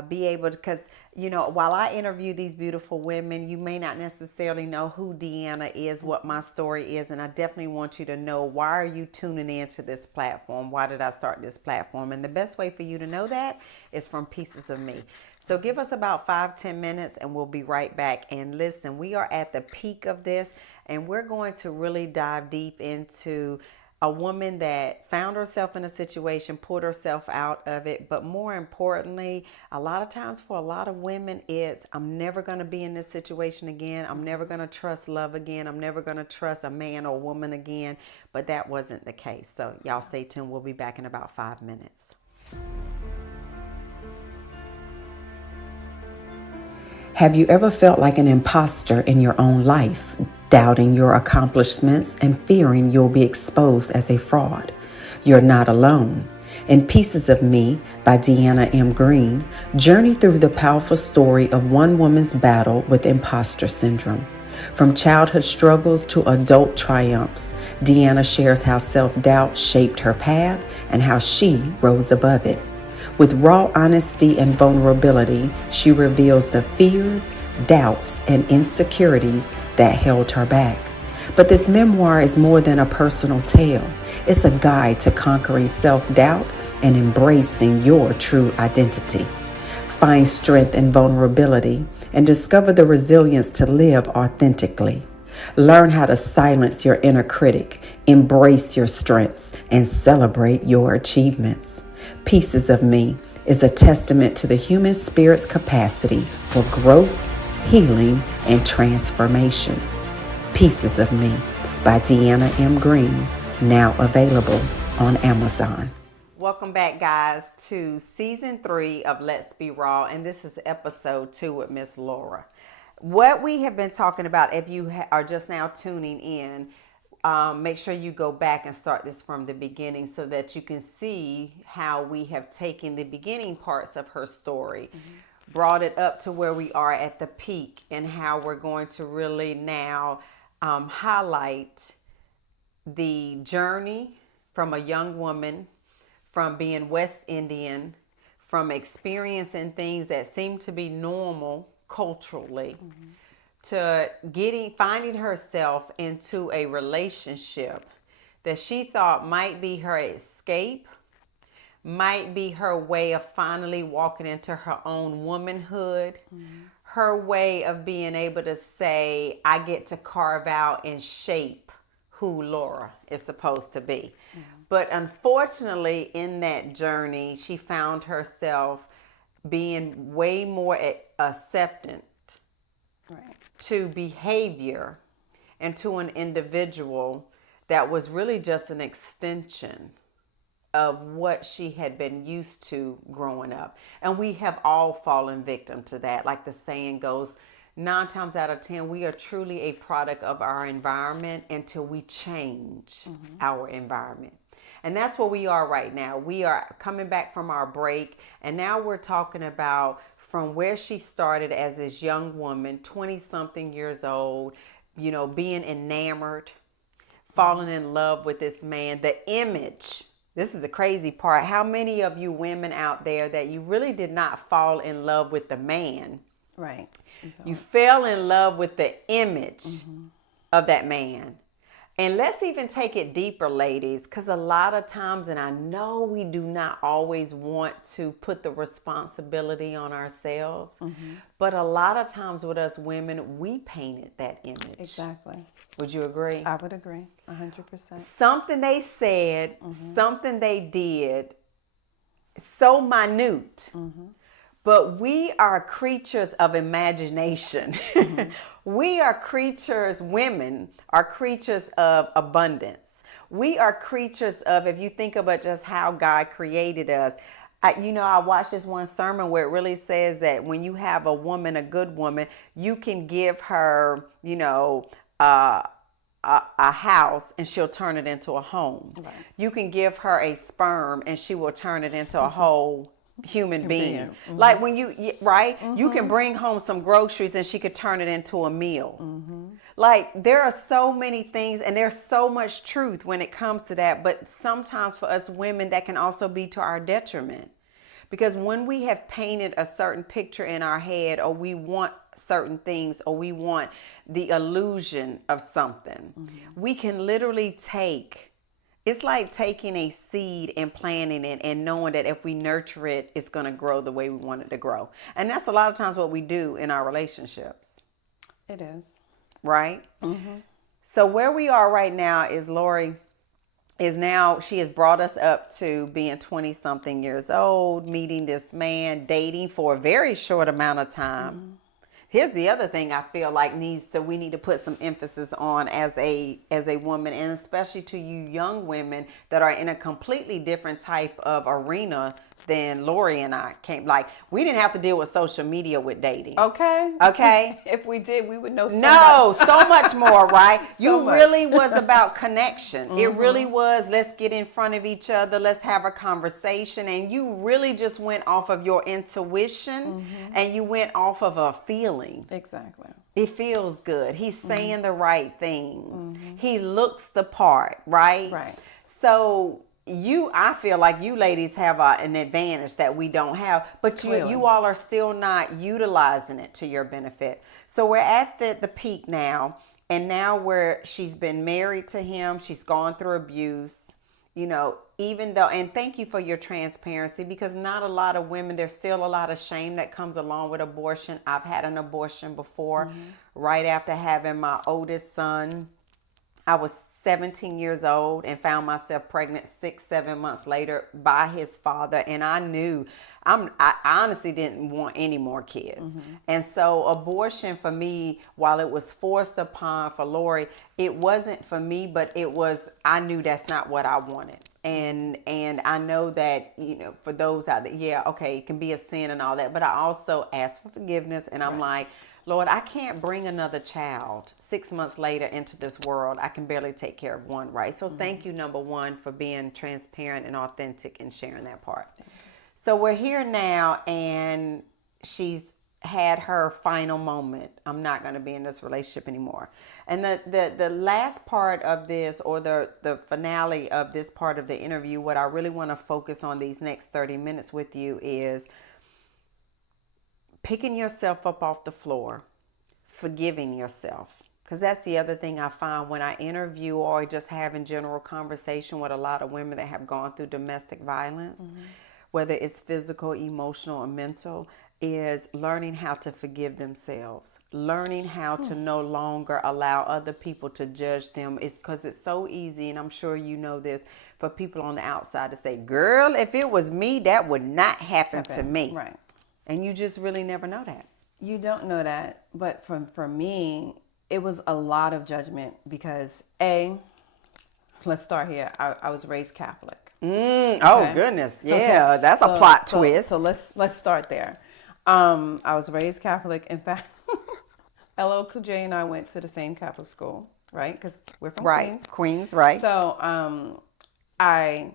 be able to, because, you know, while I interview these beautiful women, you may not necessarily know who Deanna is, what my story is, and I definitely want you to know, why are you tuning into this platform? Why did I start this platform? And the best way for you to know that is from Pieces of Me. So give us about 5-10 minutes and we'll be right back. And listen, we are at the peak of this, and we're going to really dive deep into a woman that found herself in a situation, pulled herself out of it. But more importantly, a lot of times for a lot of women, it's, I'm never going to be in this situation again. I'm never going to trust love again. I'm never going to trust a man or woman again. But that wasn't the case. So y'all stay tuned. We'll be back in about 5 minutes. Have you ever felt like an imposter in your own life, doubting your accomplishments and fearing you'll be exposed as a fraud? You're not alone. In Pieces of Me by Deanna M. Green, journey through the powerful story of one woman's battle with imposter syndrome. From childhood struggles to adult triumphs, Deanna shares how self-doubt shaped her path and how she rose above it. With raw honesty and vulnerability, she reveals the fears, doubts, and insecurities that held her back. But this memoir is more than a personal tale. It's a guide to conquering self-doubt and embracing your true identity. Find strength in vulnerability and discover the resilience to live authentically. Learn how to silence your inner critic, embrace your strengths, and celebrate your achievements. Pieces of Me is a testament to the human spirit's capacity for growth, healing, and transformation. Pieces of Me by Deanna M. Green, now available on Amazon. Welcome back, guys, to season 3 of Let's Be Raw, and this is episode 2 with Miss Laura. What we have been talking about, if you are just now tuning in, make sure you go back and start this from the beginning so that you can see how we have taken the beginning parts of her story, brought it up to where we are at the peak, and how we're going to really now highlight the journey from a young woman, from being West Indian, from experiencing things that seem to be normal culturally, to finding herself into a relationship that she thought might be her escape, might be her way of finally walking into her own womanhood, her way of being able to say, I get to carve out and shape who Laura is supposed to be. But unfortunately, in that journey, she found herself being way more acceptant to behavior and to an individual that was really just an extension of what she had been used to growing up. And we have all fallen victim to that. Like the saying goes, 9 times out of 10, we are truly a product of our environment until we change our environment. And that's where we are right now. We are coming back from our break, and now we're talking about from where she started as this young woman, 20-something years old, you know, being enamored, falling in love with this man, the image. This is the crazy part. How many of you women out there that you really did not fall in love with the man? Right. You fell in love with the image of that man. And let's even take it deeper, ladies, because a lot of times, and I know we do not always want to put the responsibility on ourselves, but a lot of times with us women, we painted that image. Exactly. Would you agree? I would agree, 100%. Something they said, something they did, so minute. But we are creatures of imagination. We are creatures, women are creatures of abundance. We are creatures of, if you think about just how God created us. I watched this one sermon where it really says that when you have a woman, a good woman, you can give her, a house and she'll turn it into a home. Right. You can give her a sperm and she will turn it into a whole human being. Mm-hmm. Like when you, right? You can bring home some groceries and she could turn it into a meal. Like there are so many things and there's so much truth when it comes to that. But sometimes for us women, that can also be to our detriment. Because when we have painted a certain picture in our head, or we want certain things, or we want the illusion of something, we can literally it's like taking a seed and planting it and knowing that if we nurture it, it's going to grow the way we want it to grow. And that's a lot of times what we do in our relationships. It is. Right? So where we are right now is Lori she has brought us up to being 20 something years old, meeting this man, dating for a very short amount of time. Here's the other thing I feel like we need to put some emphasis on as a woman, and especially to you young women that are in a completely different type of arena than Lori and I came. Like, we didn't have to deal with social media with dating. Okay. If we did, we would know so much more, right? So much. Really was about connection. It really was, let's get in front of each other, let's have a conversation. And you really just went off of your intuition and you went off of a feeling. Exactly. It feels good. He's saying the right things. He looks the part, right? Right. So I feel like you ladies have an advantage that we don't have, but you all are still not utilizing it to your benefit. So we're at the peak now, and now she's been married to him, she's gone through abuse, even though, and thank you for your transparency, because not a lot of women, there's still a lot of shame that comes along with abortion. I've had an abortion before, right after having my oldest son. I was 17 years old and found myself pregnant 6-7 months later by his father. And I knew I honestly didn't want any more kids. And so abortion for me, while it was forced upon for Lori, it wasn't for me, but I knew that's not what I wanted. And I know that, for those out there, it can be a sin and all that, but I also ask for forgiveness, and I'm like, Lord, I can't bring another child 6 months later into this world. I can barely take care of one, right? So thank you, number one, for being transparent and authentic and sharing that part. So we're here now, and she's had her final moment. I'm not going to be in this relationship anymore. And the last part of this, or the finale of this part of the interview, what I really want to focus on these next 30 minutes with you is picking yourself up off the floor, forgiving yourself. Because that's the other thing I find when I interview or just having general conversation with a lot of women that have gone through domestic violence, whether it's physical, emotional, or mental, is learning how to forgive themselves, learning how to no longer allow other people to judge them. It's because it's so easy, and I'm sure you know this, for people on the outside to say, girl, if it was me, that would not happen to me. Right. And you just really never know that. You don't know that. But for me, it was a lot of judgment because let's start here. I was raised Catholic. Oh, goodness. Yeah, that's a plot twist. So let's start there. I was raised Catholic. In fact, LL Cool J and I went to the same Catholic school, right? Because we're from Queens, right. So I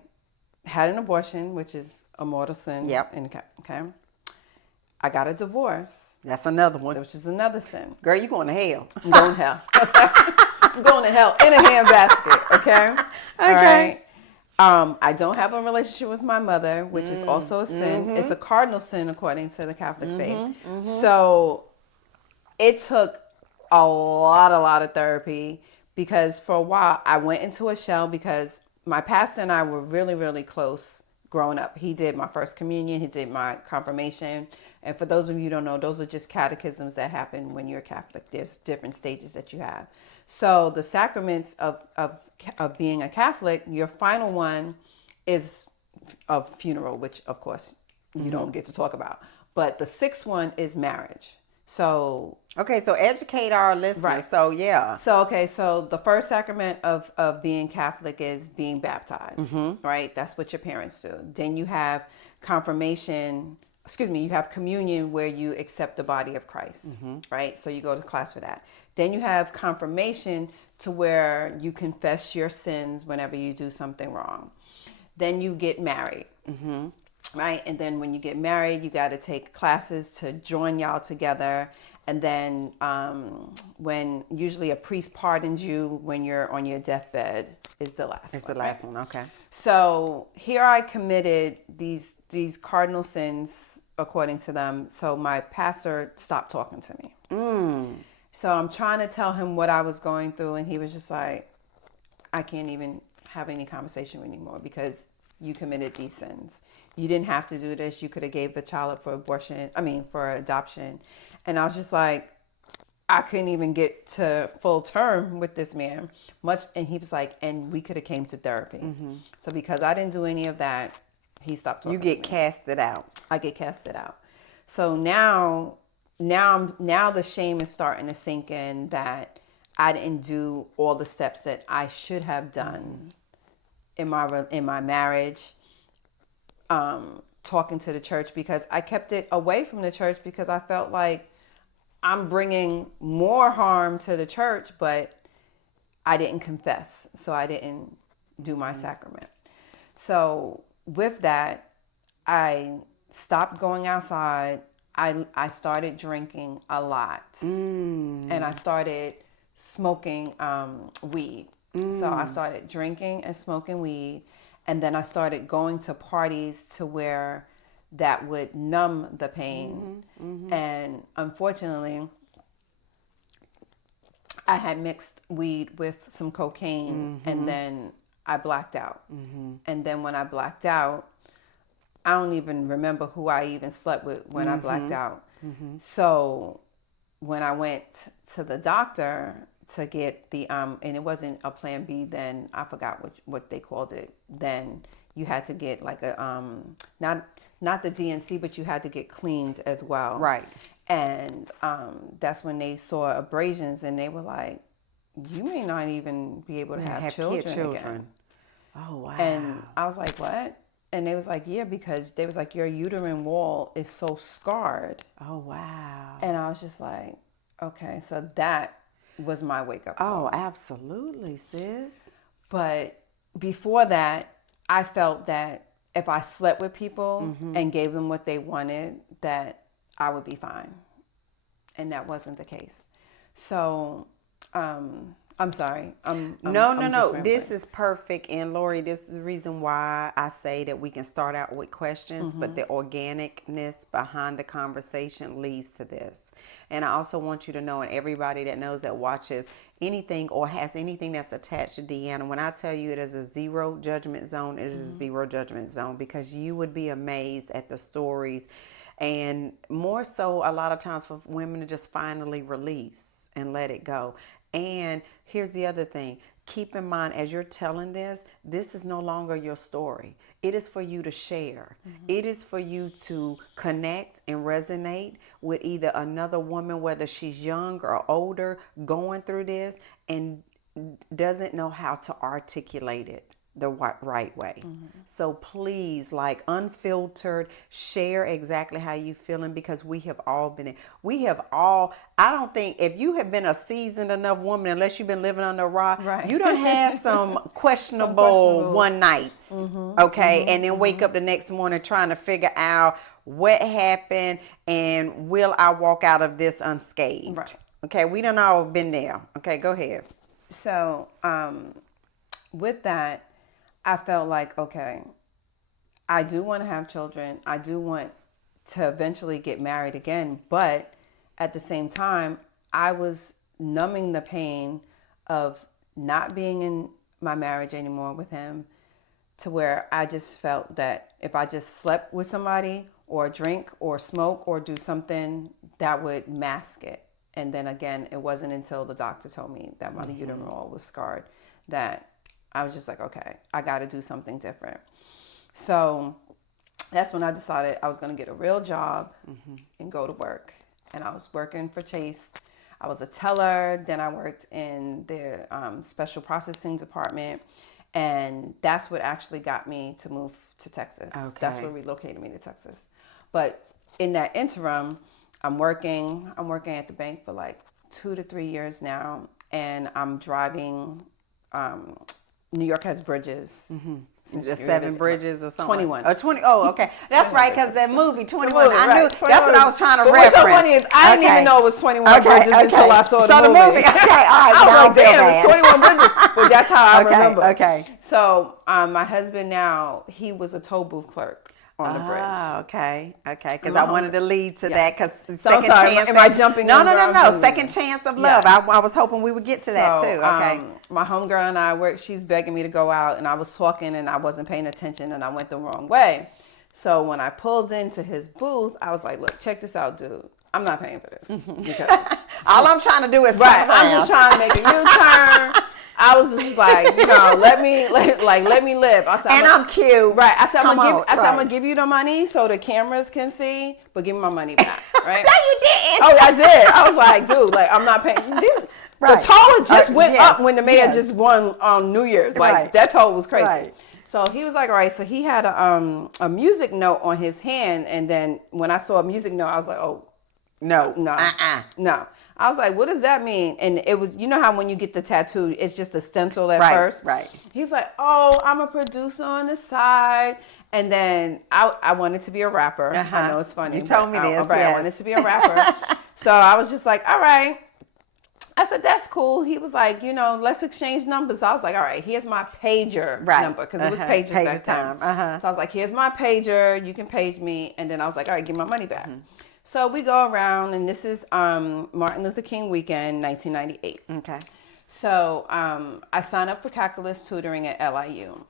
had an abortion, which is a mortal sin. Yep. Okay. I got a divorce. That's another one. Which is another sin. Girl, you going to hell. I'm going to hell. Okay. I'm going to hell in a handbasket. Okay. Okay. All right. I don't have a relationship with my mother, which is also a sin. It's a cardinal sin according to the Catholic faith. So it took a lot of therapy, because for a while I went into a shell, because my pastor and I were really, really close growing up. He did my first communion. He did my confirmation. And for those of you who don't know, those are just catechisms that happen when you're Catholic. There's different stages that you have. So the sacraments of being a Catholic, your final one is a funeral, which of course you don't get to talk about. But the sixth one is marriage. So okay, so educate our listeners. Right. So yeah. So the first sacrament of being Catholic is being baptized, right? That's what your parents do. Then you have you have communion, where you accept the body of Christ, right? So you go to class for that. Then you have confirmation to where you confess your sins whenever you do something wrong. Then you get married. Right? And then when you get married, you got to take classes to join y'all together. And then when usually a priest pardons you when you're on your deathbed is the last one. It's the last one, okay. So here I committed these cardinal sins according to them. So my pastor stopped talking to me. So I'm trying to tell him what I was going through, and he was just like, I can't even have any conversation anymore because you committed these sins. You didn't have to do this. You could have gave the child up for adoption. And I was just like, I couldn't even get to full term with this man and he was like, and we could have came to therapy. So because I didn't do any of that, he stopped talking to me. You get casted out. I get casted out. So now the shame is starting to sink in that I didn't do all the steps that I should have done in my marriage. Talking to the church, because I kept it away from the church because I felt like I'm bringing more harm to the church, but I didn't confess. So I didn't do my sacrament. So with that, I stopped going outside. I started drinking a lot, and I started smoking weed. So I started drinking and smoking weed, and then I started going to parties to where that would numb the pain. And unfortunately, I had mixed weed with some cocaine, and then I blacked out. And then when I blacked out, I don't even remember who I even slept with when I blacked out. So when I went to the doctor to get the and it wasn't a plan B then, I forgot what they called it. Then you had to get like a not the DNC, but you had to get cleaned as well. Right. And that's when they saw abrasions, and they were like, you may not even be able to have children again. Oh, wow. And I was like, what? And they was like, yeah, because they was like, your uterine wall is so scarred. Oh, wow. And I was just like, okay, so that was my wake up call. Oh, absolutely, sis. But before that, I felt that if I slept with people and gave them what they wanted, that I would be fine. And that wasn't the case. So, I'm sorry. No. This is perfect. And Lori, this is the reason why I say that we can start out with questions, but the organicness behind the conversation leads to this. And I also want you to know, and everybody that knows that watches anything or has anything that's attached to Deanna, when I tell you it is a zero judgment zone, it is a zero judgment zone, because you would be amazed at the stories. And more so a lot of times for women to just finally release and let it go. And here's the other thing. Keep in mind, as you're telling this is no longer your story. It is for you to share. It is for you to connect and resonate with either another woman, whether she's young or older, going through this and doesn't know how to articulate it the right way. So please, like, unfiltered, share exactly how you feeling, because we have all been in. I don't think, if you have been a seasoned enough woman, unless you've been living under a rock, you done had some questionable one nights, okay? And then wake up the next morning trying to figure out what happened and will I walk out of this unscathed? Right. Okay, we done all been there. Okay, go ahead. So, with that, I felt like, okay, I do want to have children. I do want to eventually get married again. But at the same time, I was numbing the pain of not being in my marriage anymore with him, to where I just felt that if I just slept with somebody or drink or smoke or do something, that would mask it. And then again, it wasn't until the doctor told me that my uterine wall was scarred that I was just like, okay, I got to do something different. So that's when I decided I was going to get a real job and go to work. And I was working for Chase. I was a teller. Then I worked in their special processing department. And that's what actually got me to move to Texas. Okay. That's what relocated me to Texas. But in that interim, I'm working at the bank for like 2 to 3 years now, and I'm driving. New York has bridges. Mm-hmm. The 7 bridges or something. 21. Oh, 20. Oh, okay. That's right, because that movie, 21. Movie, I right, knew. 21. That's what I was trying to but reference. What's so funny is I didn't even know it was 21 bridges until I saw the movie. Okay, all right. I was like, damn, bad. it's 21 bridges. But that's how I remember. Okay. So my husband now, he was a toll booth clerk on the bridge. Oh, okay. Because I wanted to lead to that. Because so I'm sorry, am I jumping? No. Second chance of love. Yes. I was hoping we would get to that too. Okay. My homegirl and I she's begging me to go out, and I was talking and I wasn't paying attention and I went the wrong way. So when I pulled into his booth, I was like, look, check this out, dude. I'm not paying for this. Because all I'm trying to do is I'm just trying to make a U-turn. I was just like, let me live. I said, I'm cute. Right. I said, I'm gonna give you the money so the cameras can see, but give me my money back. Right? No, you didn't. Oh, I did. I was like, dude, like I'm not paying. The toll just went up when the mayor just won on New Year's. Like that toll was crazy. Right. So he was like, all right. So he had a music note on his hand, and then when I saw a music note, I was like, oh, no. No. I was like, what does that mean? And it was, you know how when you get the tattoo, it's just a stencil at first? Right. He's like, oh, I'm a producer on the side. And then I wanted to be a rapper. I know it's funny. You told me this. Right, I wanted to be a rapper. So I was just like, all right. I said, that's cool. He was like, let's exchange numbers. So I was like, all right, here's my pager number. Because it was pagers back then. So I was like, here's my pager. You can page me. And then I was like, all right, give my money back. So we go around, and this is Martin Luther King weekend, 1998. Okay. So I signed up for calculus tutoring at LIU,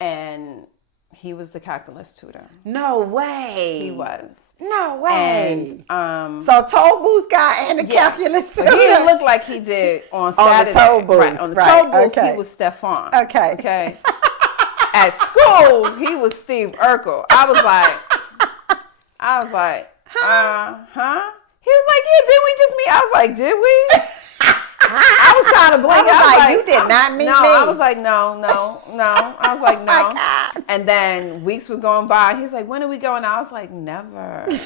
and he was the calculus tutor. No way. He was. No way. And so toll booth guy and the calculus tutor. But he didn't look like he did on Saturday. On the toll booth. Right. On the toll booth, he was Stefan. Okay. At school, he was Steve Urkel. I was like, huh? He was like, yeah, did we just meet? I was like, did we? I was trying to blink. I was like, you did not meet me. I was like, no. I was like, no. Oh, and then weeks were going by. He's like, when do we go? And I was like, never. I was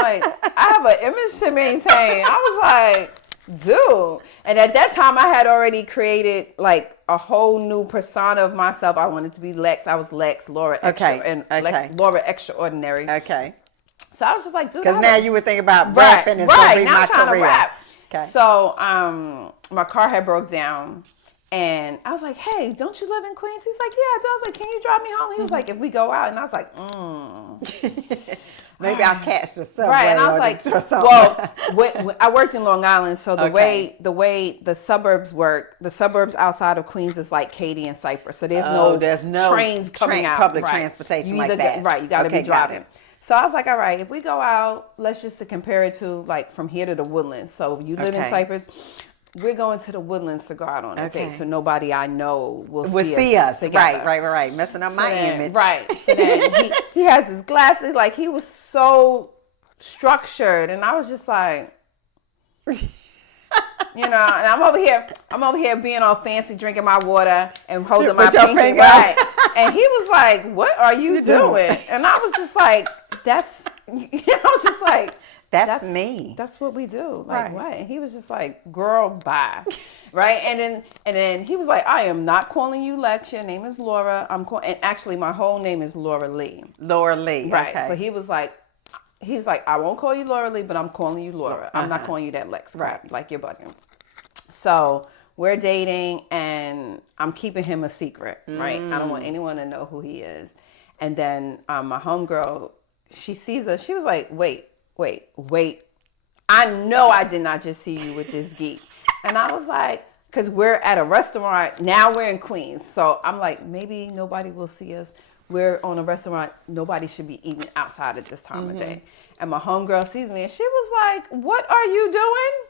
like, I have an image to maintain. I was like, dude. And at that time, I had already created like a whole new persona of myself. I wanted to be Lex. I was Lex, Laura Laura Extraordinary. Okay. So I was just like, dude. Because now you would think about rapping and going to be my career. To rap. Okay. So my car had broke down, and I was like, hey, don't you live in Queens? He's like, yeah, I do. I was like, can you drive me home? He was like, if we go out. And I was like, maybe I'll catch the subway. Right. And I was like, well, I worked in Long Island, so the way the suburbs work, the suburbs outside of Queens is like Katy and Cypress. So there's no trains coming out. Public transportation like that. You got to be driving. So I was like, all right, if we go out, let's just compare it to like from here to the Woodlands. So if you live in Cypress, we're going to the Woodlands to go out on a date. So nobody I know will see us together. Right. Messing up my image. Right. So then he has his glasses. Like he was so structured. And I was just like, and I'm over here being all fancy, drinking my water and holding my pinky. Right. And he was like, what are you doing? And I was just like, that's me. That's what we do. Like, what? And he was just like, girl, bye. Right. And then he was like, I am not calling you Lex. Your name is Laura. And actually my whole name is Laura Lee. Laura Lee. Right. Okay. So he was like, I won't call you Laura Lee, but I'm calling you Laura. I'm not calling you that Lex. Right. Like you're bugging. So we're dating, and I'm keeping him a secret, right? I don't want anyone to know who he is. And then my homegirl, she sees us. She was like, wait. I know I did not just see you with this geek. And I was like, because we're at a restaurant. Now we're in Queens. So I'm like, maybe nobody will see us. We're on a restaurant. Nobody should be eating outside at this time of day. And my homegirl sees me, and she was like, what are you doing?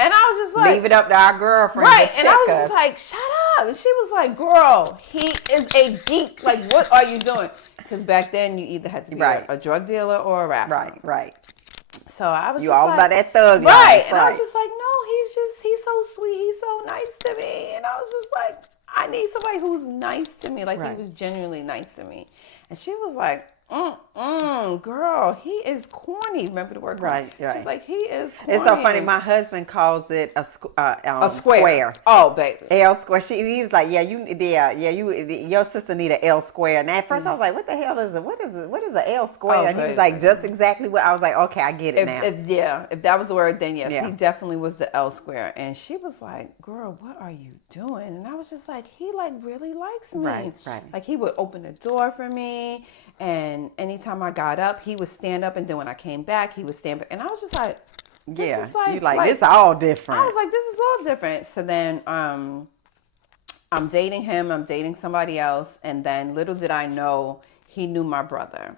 And I was just like, leave it up to our girlfriend. Right. And I was just like, shut up. And she was like, girl, he is a geek. Like, what are you doing? Because back then you either had to be a drug dealer or a rapper. Right. So I was you all about that thug life. Right. And I was just like, no, he's so sweet. He's so nice to me. And I was just like, I need somebody who's nice to me. Like he was genuinely nice to me. And she was like, Girl, he is corny. Remember the word corny? Right. She's like, he is corny. It's so funny. My husband calls it a square. Oh, baby. L square. He was like, your sister need an L square. And at first I was like, what the hell is it? What is an L square? And he was like, just exactly what I was like. Okay, I get it now. If that was the word, then yes, he definitely was the L square. And she was like, girl, what are you doing? And I was just like, he like really likes me. Right. Like he would open the door for me. And anytime I got up, he would stand up. And then when I came back, he would stand back. And I was just like, this is you like this all different. I was like, this is all different. So then I'm dating him. I'm dating somebody else. And then little did I know, he knew my brother.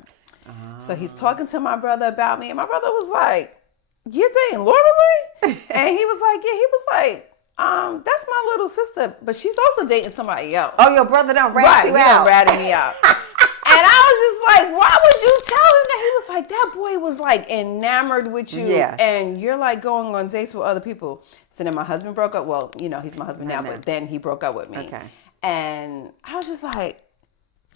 So he's talking to my brother about me. And my brother was like, you're dating Laura Lee? And he was like, yeah. He was like, that's my little sister. But she's also dating somebody else. Oh, your brother done rat you out. He done ratted me out. And I was just like, why would you tell him that? He was like, that boy was like enamored with you. Yeah. And you're like going on dates with other people. So then my husband broke up. Well, he's my husband now, but then he broke up with me. Okay. And I was just like,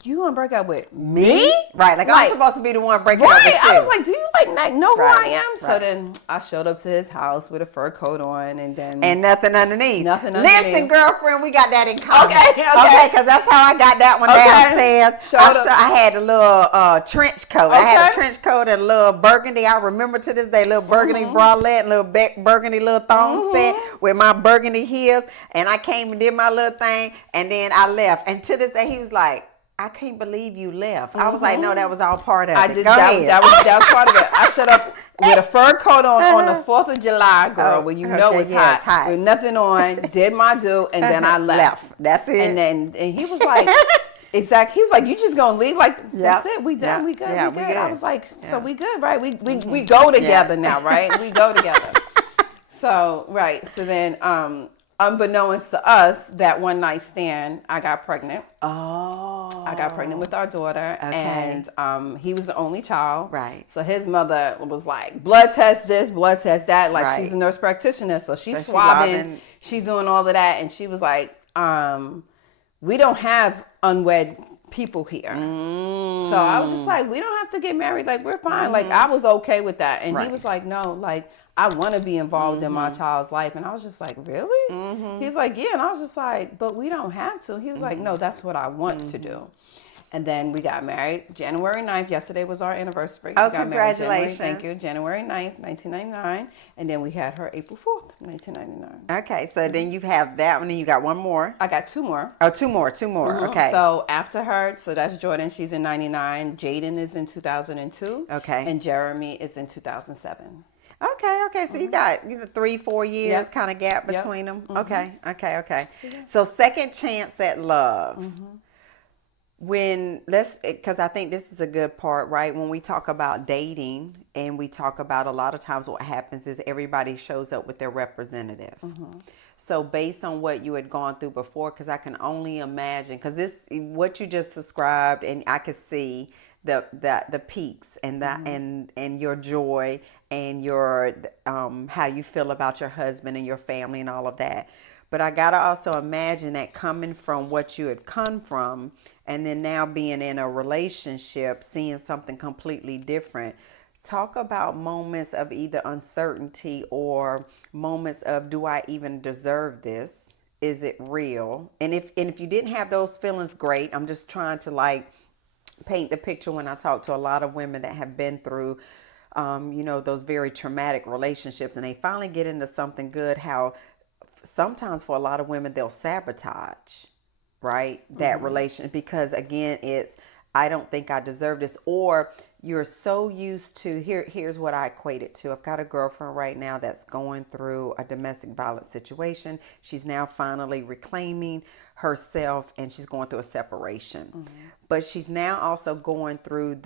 you gonna break up with me? Right, like I'm supposed to be the one breaking up with you. I was like, do you like know who I am? So then I showed up to his house with a fur coat on, and nothing underneath. Listen, girlfriend, we got that in common. Okay, because that's how I got that one downstairs. I had a little trench coat. I had a trench coat and a little burgundy. I remember to this day, little burgundy bralette, little burgundy little thong set with my burgundy heels, and I came and did my little thing, and then I left. And to this day, he was like, I can't believe you left. I was like, no, that was all part of it. That was part of it. I showed up with a fur coat on the 4th of July, girl, when it's hot. With nothing on, did my due, and then I left. That's it. And he was like, exactly. He was like, you just gonna leave? Like, that's it. We done. We good. Yeah, we good. I was like, so we good, right? We go together now, right? We go together. So, right. So then, unbeknownst to us, that one night stand, I got pregnant. I got pregnant with our daughter, and he was the only child. Right. So his mother was like, blood test this, blood test that. Like she's a nurse practitioner, so she's swabbing, she's doing all of that, and she was like, we don't have unwed people here. So I was just like, we don't have to get married. Like we're fine. Like I was okay with that, and he was like, no, like I want to be involved in my child's life. And I was just like, really? He's like, yeah. And I was just like, but we don't have to. He was like, no, that's what I want to do. And then we got married January 9th. Yesterday was our anniversary. Oh, we got congratulations. Married thank you. January 9th, 1999. And then we had her April 4th, 1999. Okay, so then you have that one and you got one more. I got two more. Oh, two more. Okay. So after her, so that's Jordan. She's in 99. Jaden is in 2002. Okay. And Jeremy is in 2007. Okay. So you got 3-4 years kind of gap between them. Okay. So second chance at love. Because I think this is a good part, right? When we talk about dating and we talk about a lot of times what happens is everybody shows up with their representative. So based on what you had gone through before, because I can only imagine, because what you just described, and I could see the peaks and and your joy and your how you feel about your husband and your family and all of that. But I gotta also imagine that coming from what you had come from, and then now being in a relationship, seeing something completely different. Talk about moments of either uncertainty or moments of, do I even deserve this? Is it real? And if you didn't have those feelings, great. I'm just trying to paint the picture when I talk to a lot of women that have been through, those very traumatic relationships, and they finally get into something good, how sometimes for a lot of women, they'll sabotage, right? That relationship, because again, it's, I don't think I deserve this, or you're so used to, here's what I equate it to. I've got a girlfriend right now that's going through a domestic violence situation. She's now finally reclaiming herself, and she's going through a separation. But she's now also going through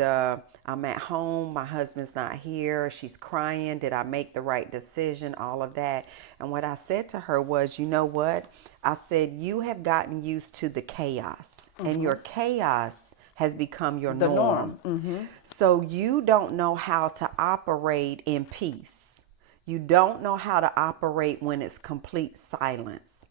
I'm at home, my husband's not here, she's crying, did I make the right decision, all of that. And what I said to her was, you know what? I said, you have gotten used to the chaos, and your chaos has become your norm. So you don't know how to operate in peace. You don't know how to operate when it's complete silence.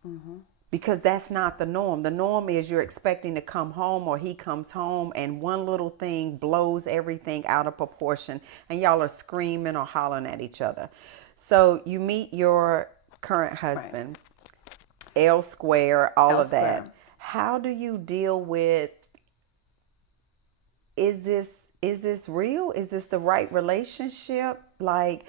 Because that's not the norm. The norm is you're expecting to come home, or he comes home, and one little thing blows everything out of proportion, and y'all are screaming or hollering at each other. So you meet your current husband, right. L square, all of that. How do you deal with, is this real? Is this the right relationship? Like,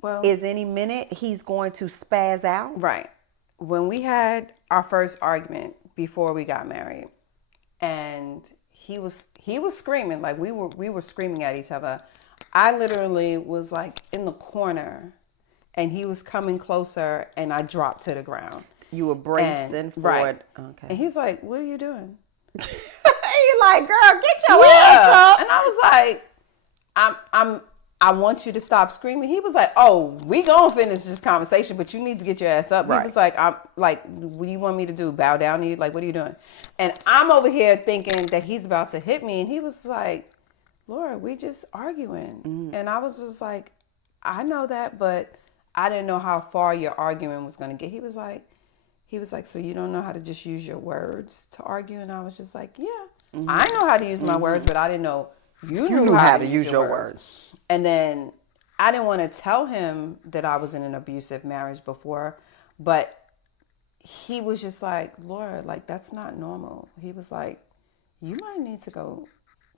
well, is any minute he's going to spaz out? Right. When we had our first argument before we got married, and he was screaming, like we were screaming at each other. I literally was like in the corner, and he was coming closer, and I dropped to the ground. You were bracing for right. it. Okay. And he's like, "What are you doing?" You're like, "Girl, get your ass up." And I was like, I want you to stop screaming. He was like, "Oh, we gonna finish this conversation, but you need to get your ass up." Right. He was like, "I'm like, what do you want me to do? Bow down to you? Like, what are you doing?" And I'm over here thinking that he's about to hit me, and he was like, "Laura, we just arguing." Mm-hmm. And I was just like, "I know that, but I didn't know how far your argument was gonna get." He was like, "So you don't know how to just use your words to argue?" And I was just like, "Yeah, mm-hmm. I know how to use my words, but I didn't know you knew how to use your words." And then I didn't want to tell him that I was in an abusive marriage before, but he was just like, "Laura, like, that's not normal." He was like, "You might need to go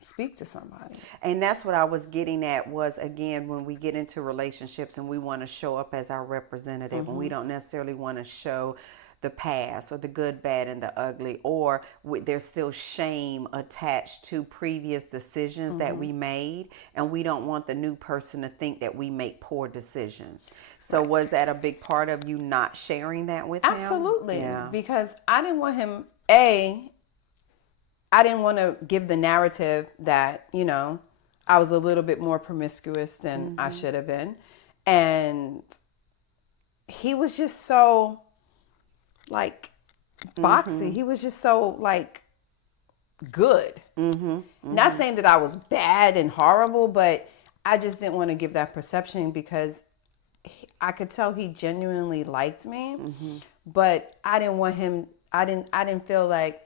speak to somebody." And that's what I was getting at, was, again, when we get into relationships and we want to show up as our representative, mm-hmm. and we don't necessarily want to show the past or the good, bad, and the ugly, or there's still shame attached to previous decisions mm-hmm. that we made, and we don't want the new person to think that we make poor decisions. So right. Was that a big part of you not sharing that with him? Absolutely. Yeah. Because I didn't want him, I didn't want to give the narrative that, I was a little bit more promiscuous than mm-hmm. I should have been. And he was just so, like, boxy. Mm-hmm. He was just so, like, good. Mm-hmm. Mm-hmm. Not saying that I was bad and horrible, but I just didn't want to give that perception, because I could tell he genuinely liked me, mm-hmm. but I didn't want him, I didn't feel like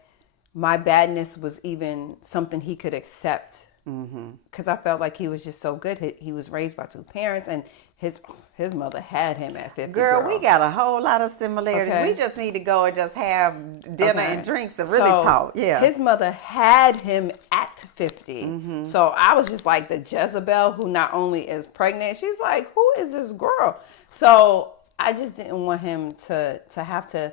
my badness was even something he could accept, because I felt like he was just so good. He was raised by two parents, and his mother had him at 50. Girl, we got a whole lot of similarities. Okay. We just need to go and just have dinner and drinks and really talk. Yeah. His mother had him at 50. Mm-hmm. So I was just like the Jezebel who not only is pregnant, she's like, "Who is this girl?" So I just didn't want him to have to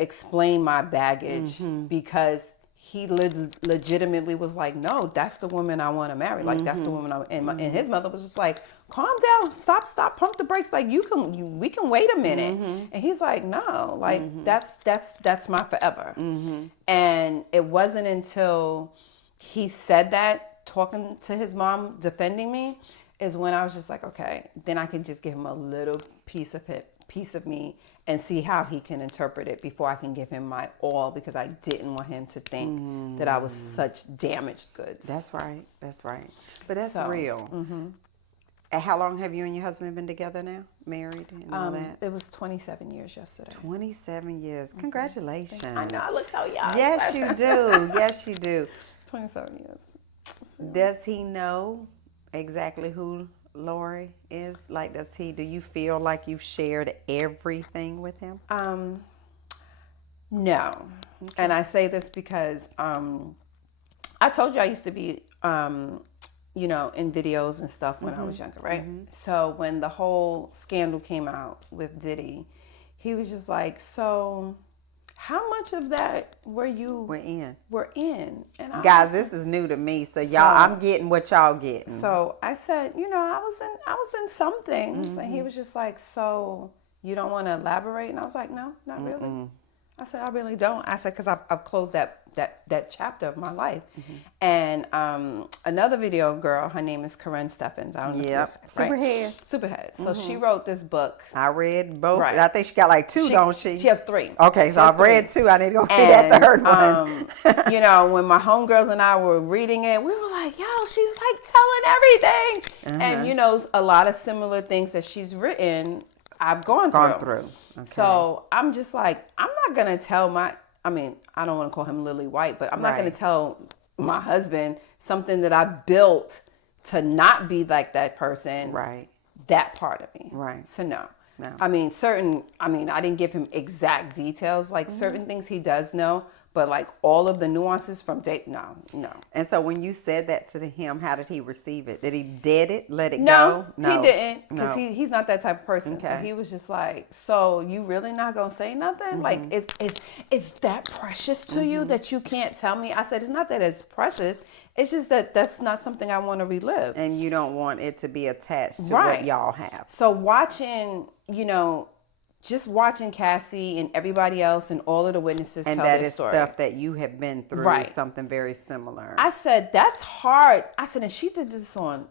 explain my baggage, mm-hmm. because he legitimately was like, "No, that's the woman I want to marry. Like, mm-hmm. that's the woman and his mother was just like, "Calm down, stop, pump the brakes. Like, we can wait a minute." Mm-hmm. And he's like, "No, like, mm-hmm. that's my forever." Mm-hmm. And it wasn't until he said that, talking to his mom, defending me, is when I was just like, okay, then I can just give him a little piece of me, and see how he can interpret it before I can give him my all, because I didn't want him to think that I was such damaged goods. That's right. But that's real. Mm-hmm. And how long have you and your husband been together now? Married and all that? It was 27 years yesterday. 27 years. Mm-hmm. Congratulations. I know, I look so young. Yes, you do. Yes, you do. 27 years. Does he know exactly who Lori is? Like, do you feel like you've shared everything with him? No. Okay. And I say this because I told you I used to be in videos and stuff when I was younger, right? Mm-hmm. So when the whole scandal came out with Diddy, he was just like, "So how much of that were in?" And guys, this is new to me, so y'all, I'm getting what y'all getting. So I said, I was in some things, mm-hmm. and he was just like, "So you don't want to elaborate?" And I was like, "No, not mm-mm. really." I said, "I really don't." I said, because I've closed that chapter of my life. Mm-hmm. And another video girl, her name is Karen Steffens. I don't know. Yep. Superhead. Mm-hmm. So she wrote this book. I read both. Right. I think she got like two, don't she? She has three. Okay, so I've read two. I need to go get that third one. When my homegirls and I were reading it, we were like, "Yo, she's like telling everything." Uh-huh. And a lot of similar things that she's written, I've gone through. Okay. So I'm just like, I'm not going to tell I don't want to call him Lily White, but I'm not going to tell my husband something that I built to not be like that person. Right. That part of me. Right. So no. No. I didn't give him exact details, like certain things he does know, but like all of the nuances from date, no. And so when you said that to him, how did he receive it? Did he dead it, let it No, go? he didn't, because No. he's not that type of person. Okay. So he was just like, so you really not gonna say nothing? Like, it's that precious to you that you can't tell me? I said, it's not that it's precious. It's just that that's not something I want to relive. And you don't want it to be attached to Right. what y'all have. So watching, just watching Cassie and everybody else and all of the witnesses And tell that their is story. stuff that you have been through, Right. something very similar. I said, that's hard. I said, and she did this on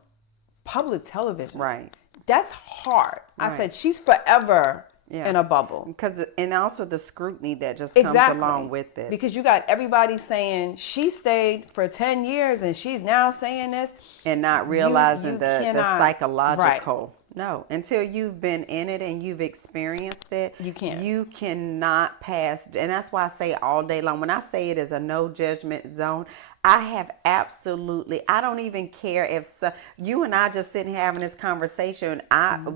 public television. Right. That's hard. I Right. said, she's forever in a bubble. And also the scrutiny that just comes along with it. Because you got everybody saying she stayed for 10 years and she's now saying this. And not realizing You the cannot, psychological. right. No, until you've been in it and you've experienced it, You can't. You cannot pass. And that's why I say all day long, when I say it is a no judgment zone, I have absolutely, I don't even care if you and I just sitting here having this conversation. I've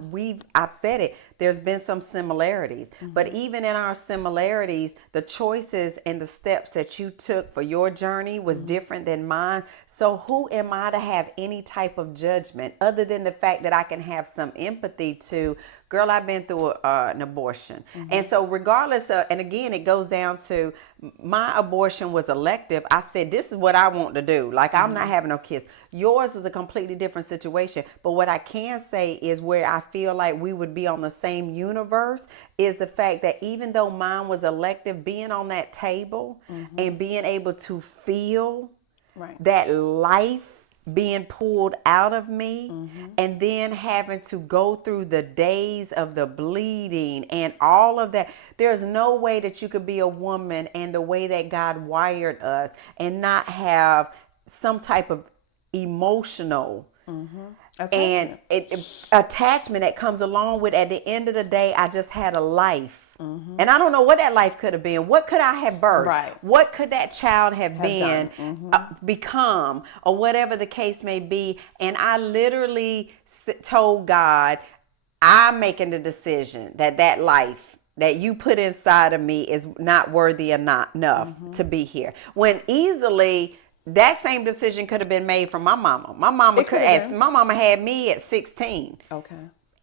said it. There's been some similarities, but even in our similarities, the choices and the steps that you took for your journey was different than mine. So who am I to have any type of judgment other than the fact that I can have some empathy to, girl, I've been through an abortion. And so regardless of, and again, it goes down to my abortion was elective. I said, this is what I want to do. Like, I'm not having no kids. Yours was a completely different situation. But what I can say is where I feel like we would be on the same universe is the fact that even though mine was elective, being on that table and being able to feel that life being pulled out of me and then having to go through the days of the bleeding and all of that. There's no way that you could be a woman and the way that God wired us and not have some type of emotional and attachment that comes along with, at the end of the day, I just had a life. And I don't know what that life could have been. What could I have birthed? Right. What could that child have been, become, or whatever the case may be? And I literally told God, I'm making the decision that life that you put inside of me is not worthy enough to be here. When easily that same decision could have been made from my mama. My mama my mama had me at 16. Okay.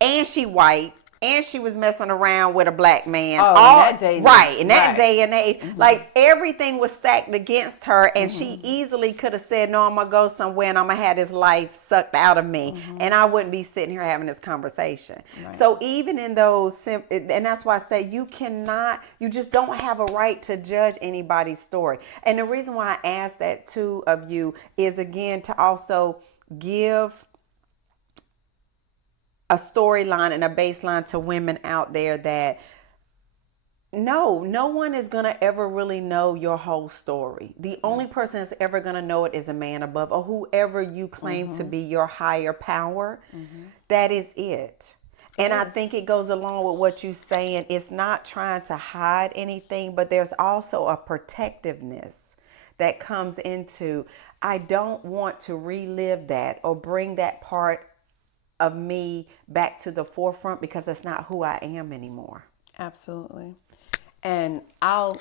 And she white. And she was messing around with a black man. Oh, in that day. Right. In that day and age. Like, everything was stacked against her. And she easily could have said, no, I'm going to go somewhere and I'm going to have this life sucked out of me. And I wouldn't be sitting here having this conversation. Right. So even in those, and that's why I say you just don't have a right to judge anybody's story. And the reason why I ask that too of you is, again, to also give a storyline and a baseline to women out there that no one is going to ever really know your whole story. The only person that's ever going to know it is a man above, or whoever you claim to be your higher power. That is it. And I think it goes along with what you're saying. It's not trying to hide anything, but there's also a protectiveness that comes into, I don't want to relive that or bring that part of me back to the forefront because that's not who I am anymore. Absolutely. And I'll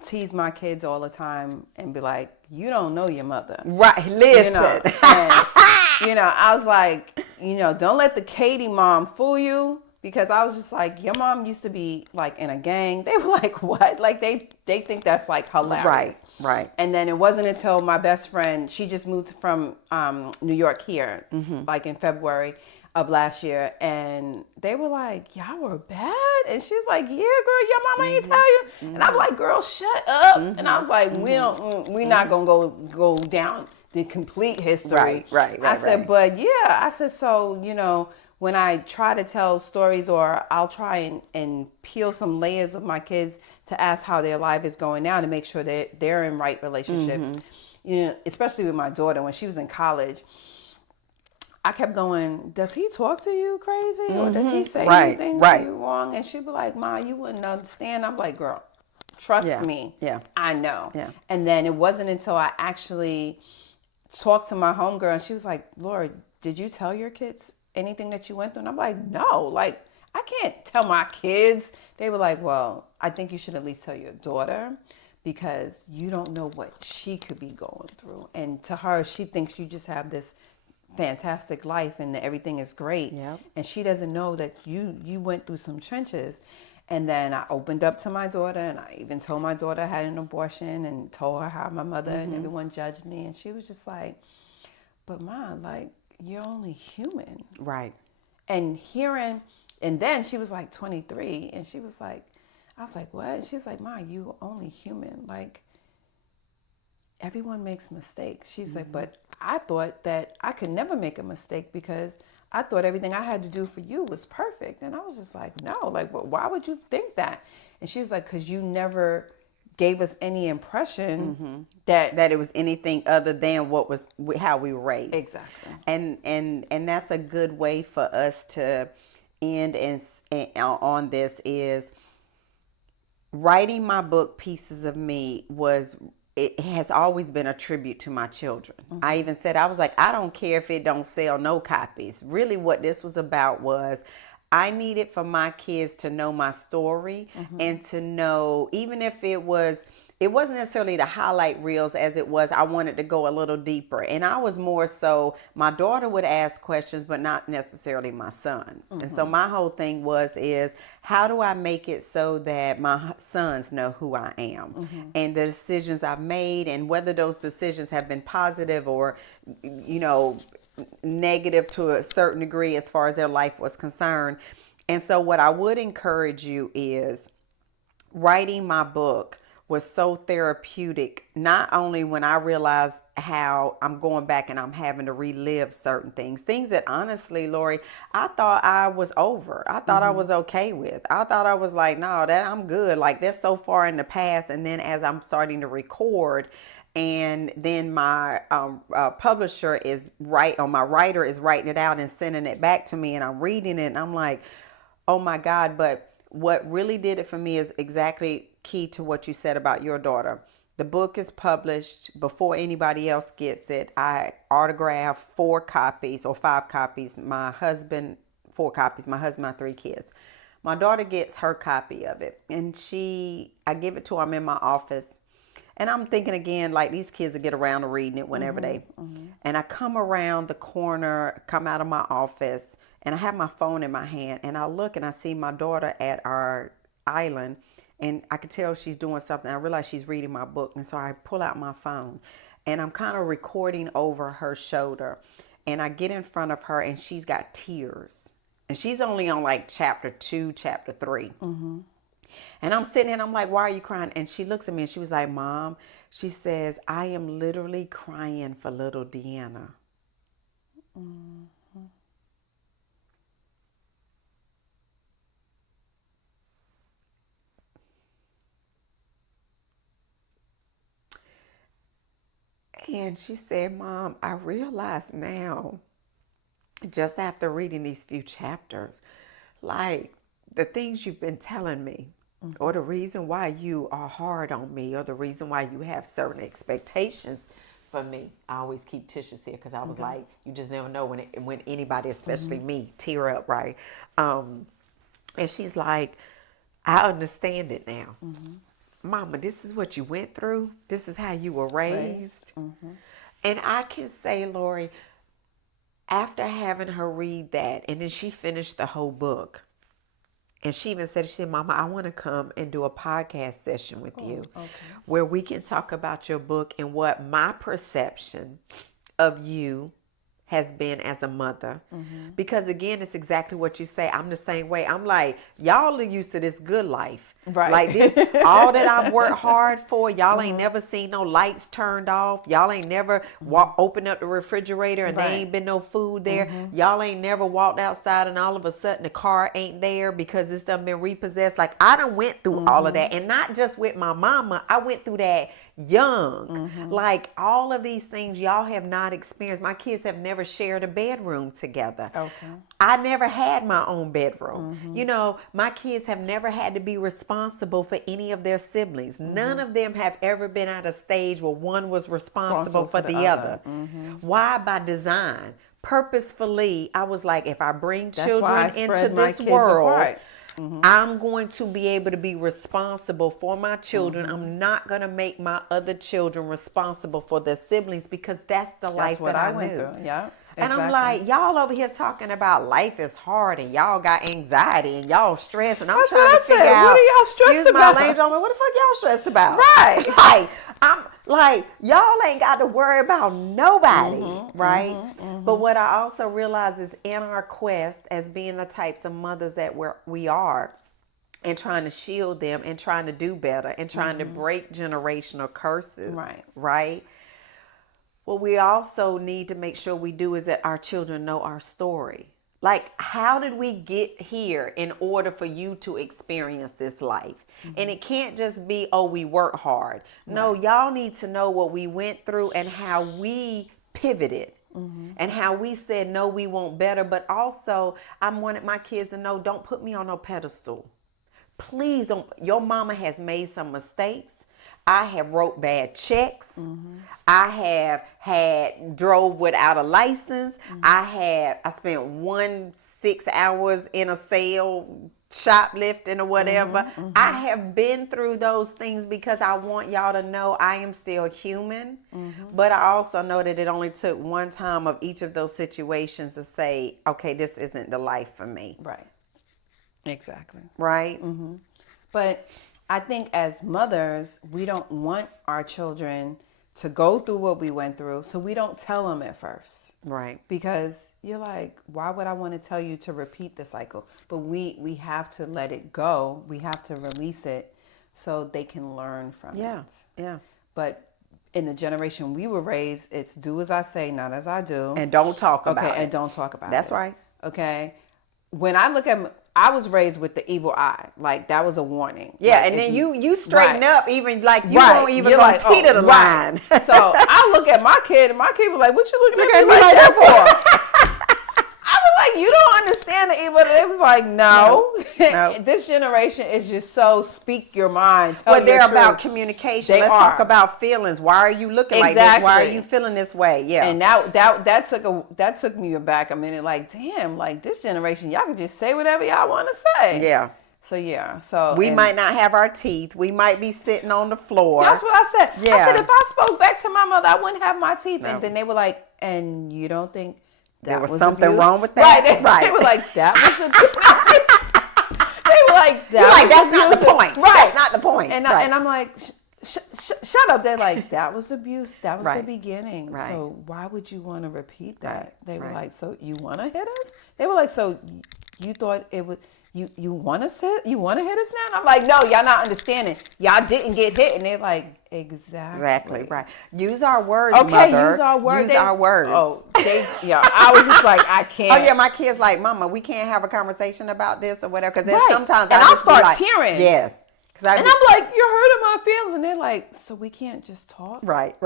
tease my kids all the time and be like, you don't know your mother. Right. Listen. I was like, don't let the Katie mom fool you, because I was just like, your mom used to be like in a gang. They were like, what? Like they think that's like hilarious. Right. And then it wasn't until my best friend, she just moved from New York here, like in February of last year. And they were like, y'all were bad? And she's like, yeah, girl, your mama ain't tell you. And I'm like, girl, shut up. And I was like, we're not going to go down the complete history. Right. I said, but yeah, so, when I try to tell stories, or I'll try and peel some layers of my kids to ask how their life is going now to make sure that they're in right relationships, especially with my daughter when she was in college. I kept going, does he talk to you crazy? Or does he say Right, anything right. to you wrong? And she'd be like, Ma, you wouldn't understand. I'm like, girl, trust me. Yeah. I know. Yeah. And then it wasn't until I actually talked to my homegirl and she was like, Laura, did you tell your kids anything that you went through? And I'm like, no, like, I can't tell my kids. They were like, well, I think you should at least tell your daughter because you don't know what she could be going through. And to her, she thinks you just have this fantastic life and that everything is great. Yep. And she doesn't know that you went through some trenches. And then I opened up to my daughter and I even told my daughter I had an abortion and told her how my mother and everyone judged me. And she was just like, but Mom, like, you're only human. Right. And hearing, and then she was like 23 and she was like, I was like, what? And she's like, Ma, you only human. Like, everyone makes mistakes. She's like, but I thought that I could never make a mistake because I thought everything I had to do for you was perfect. And I was just like, no, like, why would you think that? And she's like, because you never gave us any impression that it was anything other than what was how we were raised. Exactly. And that's a good way for us to end and on this is writing my book Pieces of Me it has always been a tribute to my children. I even said, I was like, I don't care if it don't sell no copies. Really what this was about was I needed for my kids to know my story and to know, even if it wasn't necessarily the highlight reels as it was, I wanted to go a little deeper. And I was more so, my daughter would ask questions, but not necessarily my sons. And so my whole thing is how do I make it so that my sons know who I am and the decisions I've made and whether those decisions have been positive or, negative to a certain degree as far as their life was concerned. And so what I would encourage you is writing my book was so therapeutic, not only when I realized how I'm going back and I'm having to relive certain things that honestly, Lori, I thought I was over. I thought I was okay with. I thought I was like, no, that I'm good. Like that's so far in the past. And then as I'm starting to record, and then my publisher my writer is writing it out and sending it back to me, and I'm reading it, and I'm like, oh my God. But what really did it for me is exactly key to what you said about your daughter. The book is published before anybody else gets it. I autographed 4 copies or 5 copies. My husband, 4 copies. My husband, my 3 kids. My daughter gets her copy of it, and I give it to her. I'm in my office. And I'm thinking again, like these kids will get around to reading it whenever and I come around the corner, come out of my office, and I have my phone in my hand, and I look and I see my daughter at our island, and I could tell she's doing something. I realize she's reading my book, and so I pull out my phone, and I'm kind of recording over her shoulder, and I get in front of her, and she's got tears, and she's only on like chapter 2, chapter 3. And I'm sitting there and I'm like, why are you crying? And she looks at me and she was like, Mom, she says, I am literally crying for little Deanna. And she said, Mom, I realize now, just after reading these few chapters, like the things you've been telling me, or the reason why you are hard on me, or the reason why you have certain expectations for me. I always keep tissues here because I was like, you just never know when anybody, especially me, tear up, right? And she's like, I understand it now. Mama, this is what you went through. This is how you were raised. And I can say, Lori, after having her read that, and then she finished the whole book, and she even said, Mama, I want to come and do a podcast session with you where we can talk about your book and what my perception of you has been as a mother. Because again, it's exactly what you say. I'm the same way. I'm like, y'all are used to this good life. Right. Like this, all that I've worked hard for, y'all ain't never seen no lights turned off. Y'all ain't never opened up the refrigerator and there ain't been no food there. Y'all ain't never walked outside and all of a sudden the car ain't there because it's done been repossessed. Like I done went through all of that, and not just with my mama. I went through that young. Like all of these things y'all have not experienced. My kids have never shared a bedroom together. Okay. I never had my own bedroom. You know, my kids have never had to be responsible for any of their siblings. None of them have ever been at a stage where one was responsible for the other. Why? By design. Purposefully, I was like, if I bring children into this world, I'm going to be able to be responsible for my children. I'm not going to make my other children responsible for their siblings because that's the life that I went knew. through. Yeah. And I'm like, y'all over here talking about life is hard and y'all got anxiety and y'all stressed. And I'm trying to figure out, what are y'all stressed about? My language, I'm like, what the fuck y'all stressed about? Right. Like, I'm like, y'all ain't got to worry about nobody, right? But what I also realize is in our quest as being the types of mothers that we are, and trying to shield them and trying to do better and trying to break generational curses, right? What we also need to make sure we do is that our children know our story. Like, how did we get here in order for you to experience this life? And it can't just be, oh, we work hard. No, y'all need to know what we went through and how we pivoted. And how we said, no, we want better. But also, I wanted my kids to know, don't put me on no pedestal. Please don't. Your mama has made some mistakes. I have wrote bad checks. I have drove without a license. I spent 6 hours in a sale shoplifting or whatever. I have been through those things because I want y'all to know I am still human. But I also know that it only took one time of each of those situations to say, okay, this isn't the life for me. Right. Exactly. Right? But I think as mothers, we don't want our children to go through what we went through, so we don't tell them at first. Right. Because you're like, why would I want to tell you to repeat the cycle? But we have to let it go. We have to release it so they can learn from it. Yeah. But in the generation we were raised, it's do as I say, not as I do. And don't talk about it. Okay, and don't talk about it. That's right. Okay. When I look at, I was raised with the evil eye. Like, that was a warning. Yeah, like, and then you straighten up, even like you right. won't even You're go like, key to the line. So I look at my kid, and my kid was like, what you looking at me like that for? I was like, you don't understand the evil. It was like, no. This generation is just so speak your mind. Tell Well, they're your about truth. Communication. Let's talk about feelings. Why are you looking like this? Why are you feeling this way? Yeah. And that took me back a minute. Like, damn, like this generation, y'all can just say whatever y'all want to say. Yeah. So we might not have our teeth. We might be sitting on the floor. That's what I said. Yeah. I said if I spoke back to my mother, I wouldn't have my teeth. No. And then they were like, and you don't think that there was something abuse? wrong with that? Right. They were like, that was abuse. They were like, that's not the point. Right. That's not the point. And I'm like, shut up. They're like, that was abuse. That was the beginning. Right. So why would you want to repeat that? Right. They were like, so you want to hit us? They were like, so you thought it would... You want to hit us now? And I'm like, no, y'all not understanding. Y'all didn't get hit. And they're like, exactly Right. Use our words, okay, mother. use our words. Our words. Oh, I was just like, I can't. Oh, yeah, my kid's like, Mama, we can't have a conversation about this or whatever. Because sometimes I'll start tearing. Yes. And I'm like, you're hurting my feelings. And they're like, so we can't just talk? Right.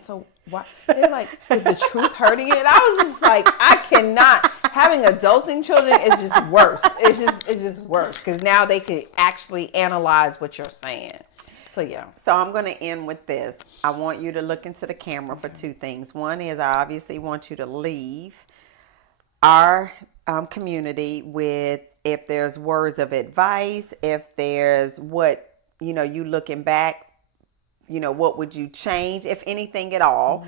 So why? They're like, is the truth hurting you? And I was just like, I cannot. Having adulting children is just worse. It's just worse. Because now they can actually analyze what you're saying. So, yeah. So I'm going to end with this. I want you to look into the camera for two things. One is I obviously want you to leave our community with, if there's words of advice, if there's what, you looking back, what would you change, if anything at all,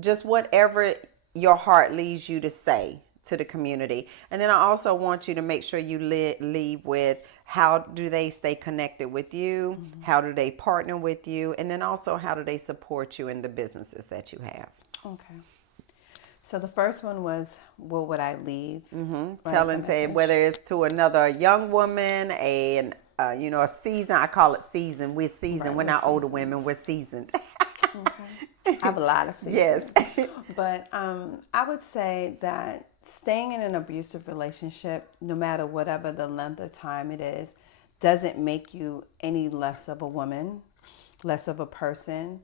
just whatever your heart leads you to say to the community. And then I also want you to make sure you leave with, how do they stay connected with you? How do they partner with you? And then also, how do they support you in the businesses that you have? Okay. So the first one was, what would I leave? Telling whether it's to another young woman, an a season. I call it season. We're seasoned. Right, we're not older seasons. women. We're seasoned. I have a lot of seasons. Yes. But I would say that staying in an abusive relationship, no matter whatever the length of time it is, doesn't make you any less of a woman, less of a person.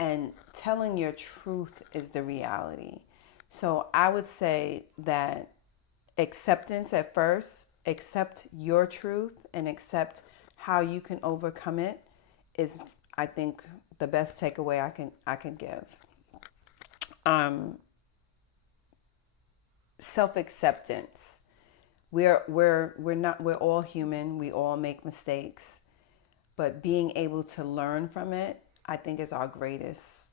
And telling your truth is the reality. So I would say that acceptance at first, accept your truth and accept how you can overcome it is, I think, the best takeaway I can give. Self-acceptance. We're all human. We all make mistakes, but being able to learn from it, I think, is our greatest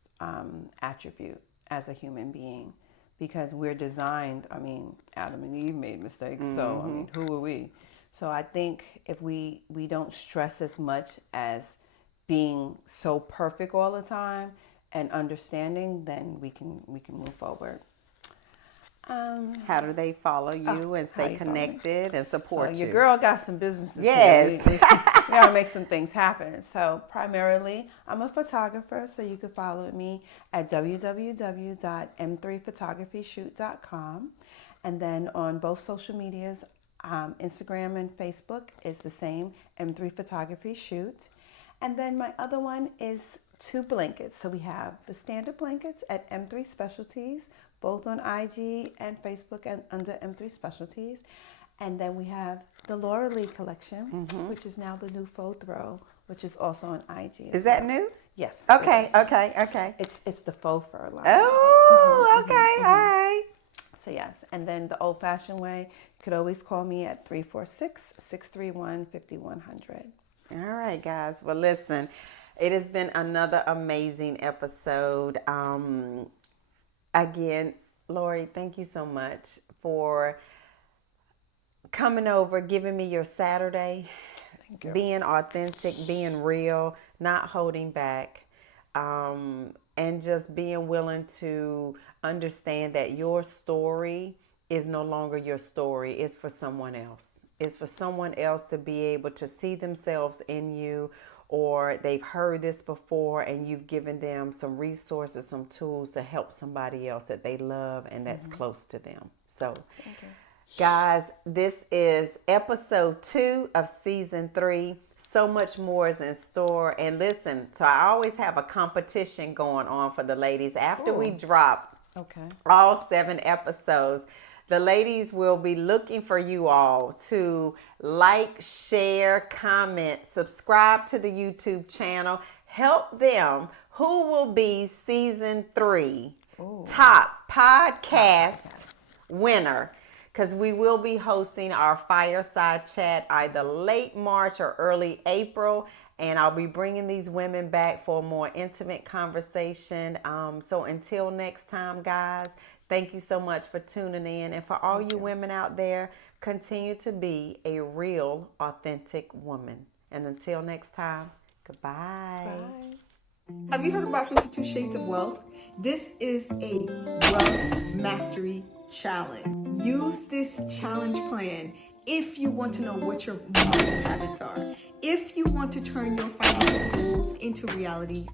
attribute as a human being, because we're designed. I mean, Adam and Eve made mistakes, so I mean, who are we? So I think if we don't stress as much as being so perfect all the time and understanding, then we can move forward. How do they follow you and stay connected and support you? Your girl got some businesses. Yes. Here. We gotta make some things happen. So primarily, I'm a photographer, so you can follow me at www.m3photographyshoot.com. And then on both social medias, Instagram and Facebook is the same, M3 Photography Shoot. And then my other one is 2 blankets. So we have the standard blankets at M3 Specialties, both on IG and Facebook and under M3 Specialties. And then we have the Laura Lee collection, which is now the new faux throw, which is also on IG. Is that new? Yes. Okay, okay. It's the faux fur line. Oh, okay, all right. So yes, and then the old-fashioned way, you could always call me at 346-631-5100. All right, guys. Well, listen, it has been another amazing episode. Again, Lori, thank you so much for coming over, giving me your Saturday, being authentic, being real, not holding back, and just being willing to understand that your story is no longer your story. It's for someone else. It's for someone else to be able to see themselves in you, or they've heard this before and you've given them some resources, some tools to help somebody else that they love and that's close to them. So, guys, this is episode 2 of season 3. So much more is in store. And listen, so I always have a competition going on for the ladies. After we drop all 7 episodes, the ladies will be looking for you all to like, share, comment, subscribe to the YouTube channel. Help them. Who will be season 3 top podcast winner? Because we will be hosting our fireside chat either late March or early April. And I'll be bringing these women back for a more intimate conversation. So until next time, guys, thank you so much for tuning in. And for all you women out there, continue to be a real, authentic woman. And until next time, goodbye. Bye. Have you heard about 52 Shades of Wealth? This is a wealth mastery challenge. Use this challenge plan if you want to know what your money habits are. If you want to turn your financial goals into realities,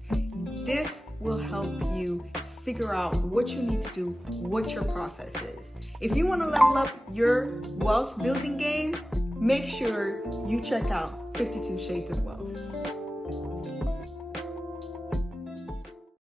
this will help you figure out what you need to do, what your process is. If you want to level up your wealth building game, make sure you check out 52 Shades of Wealth.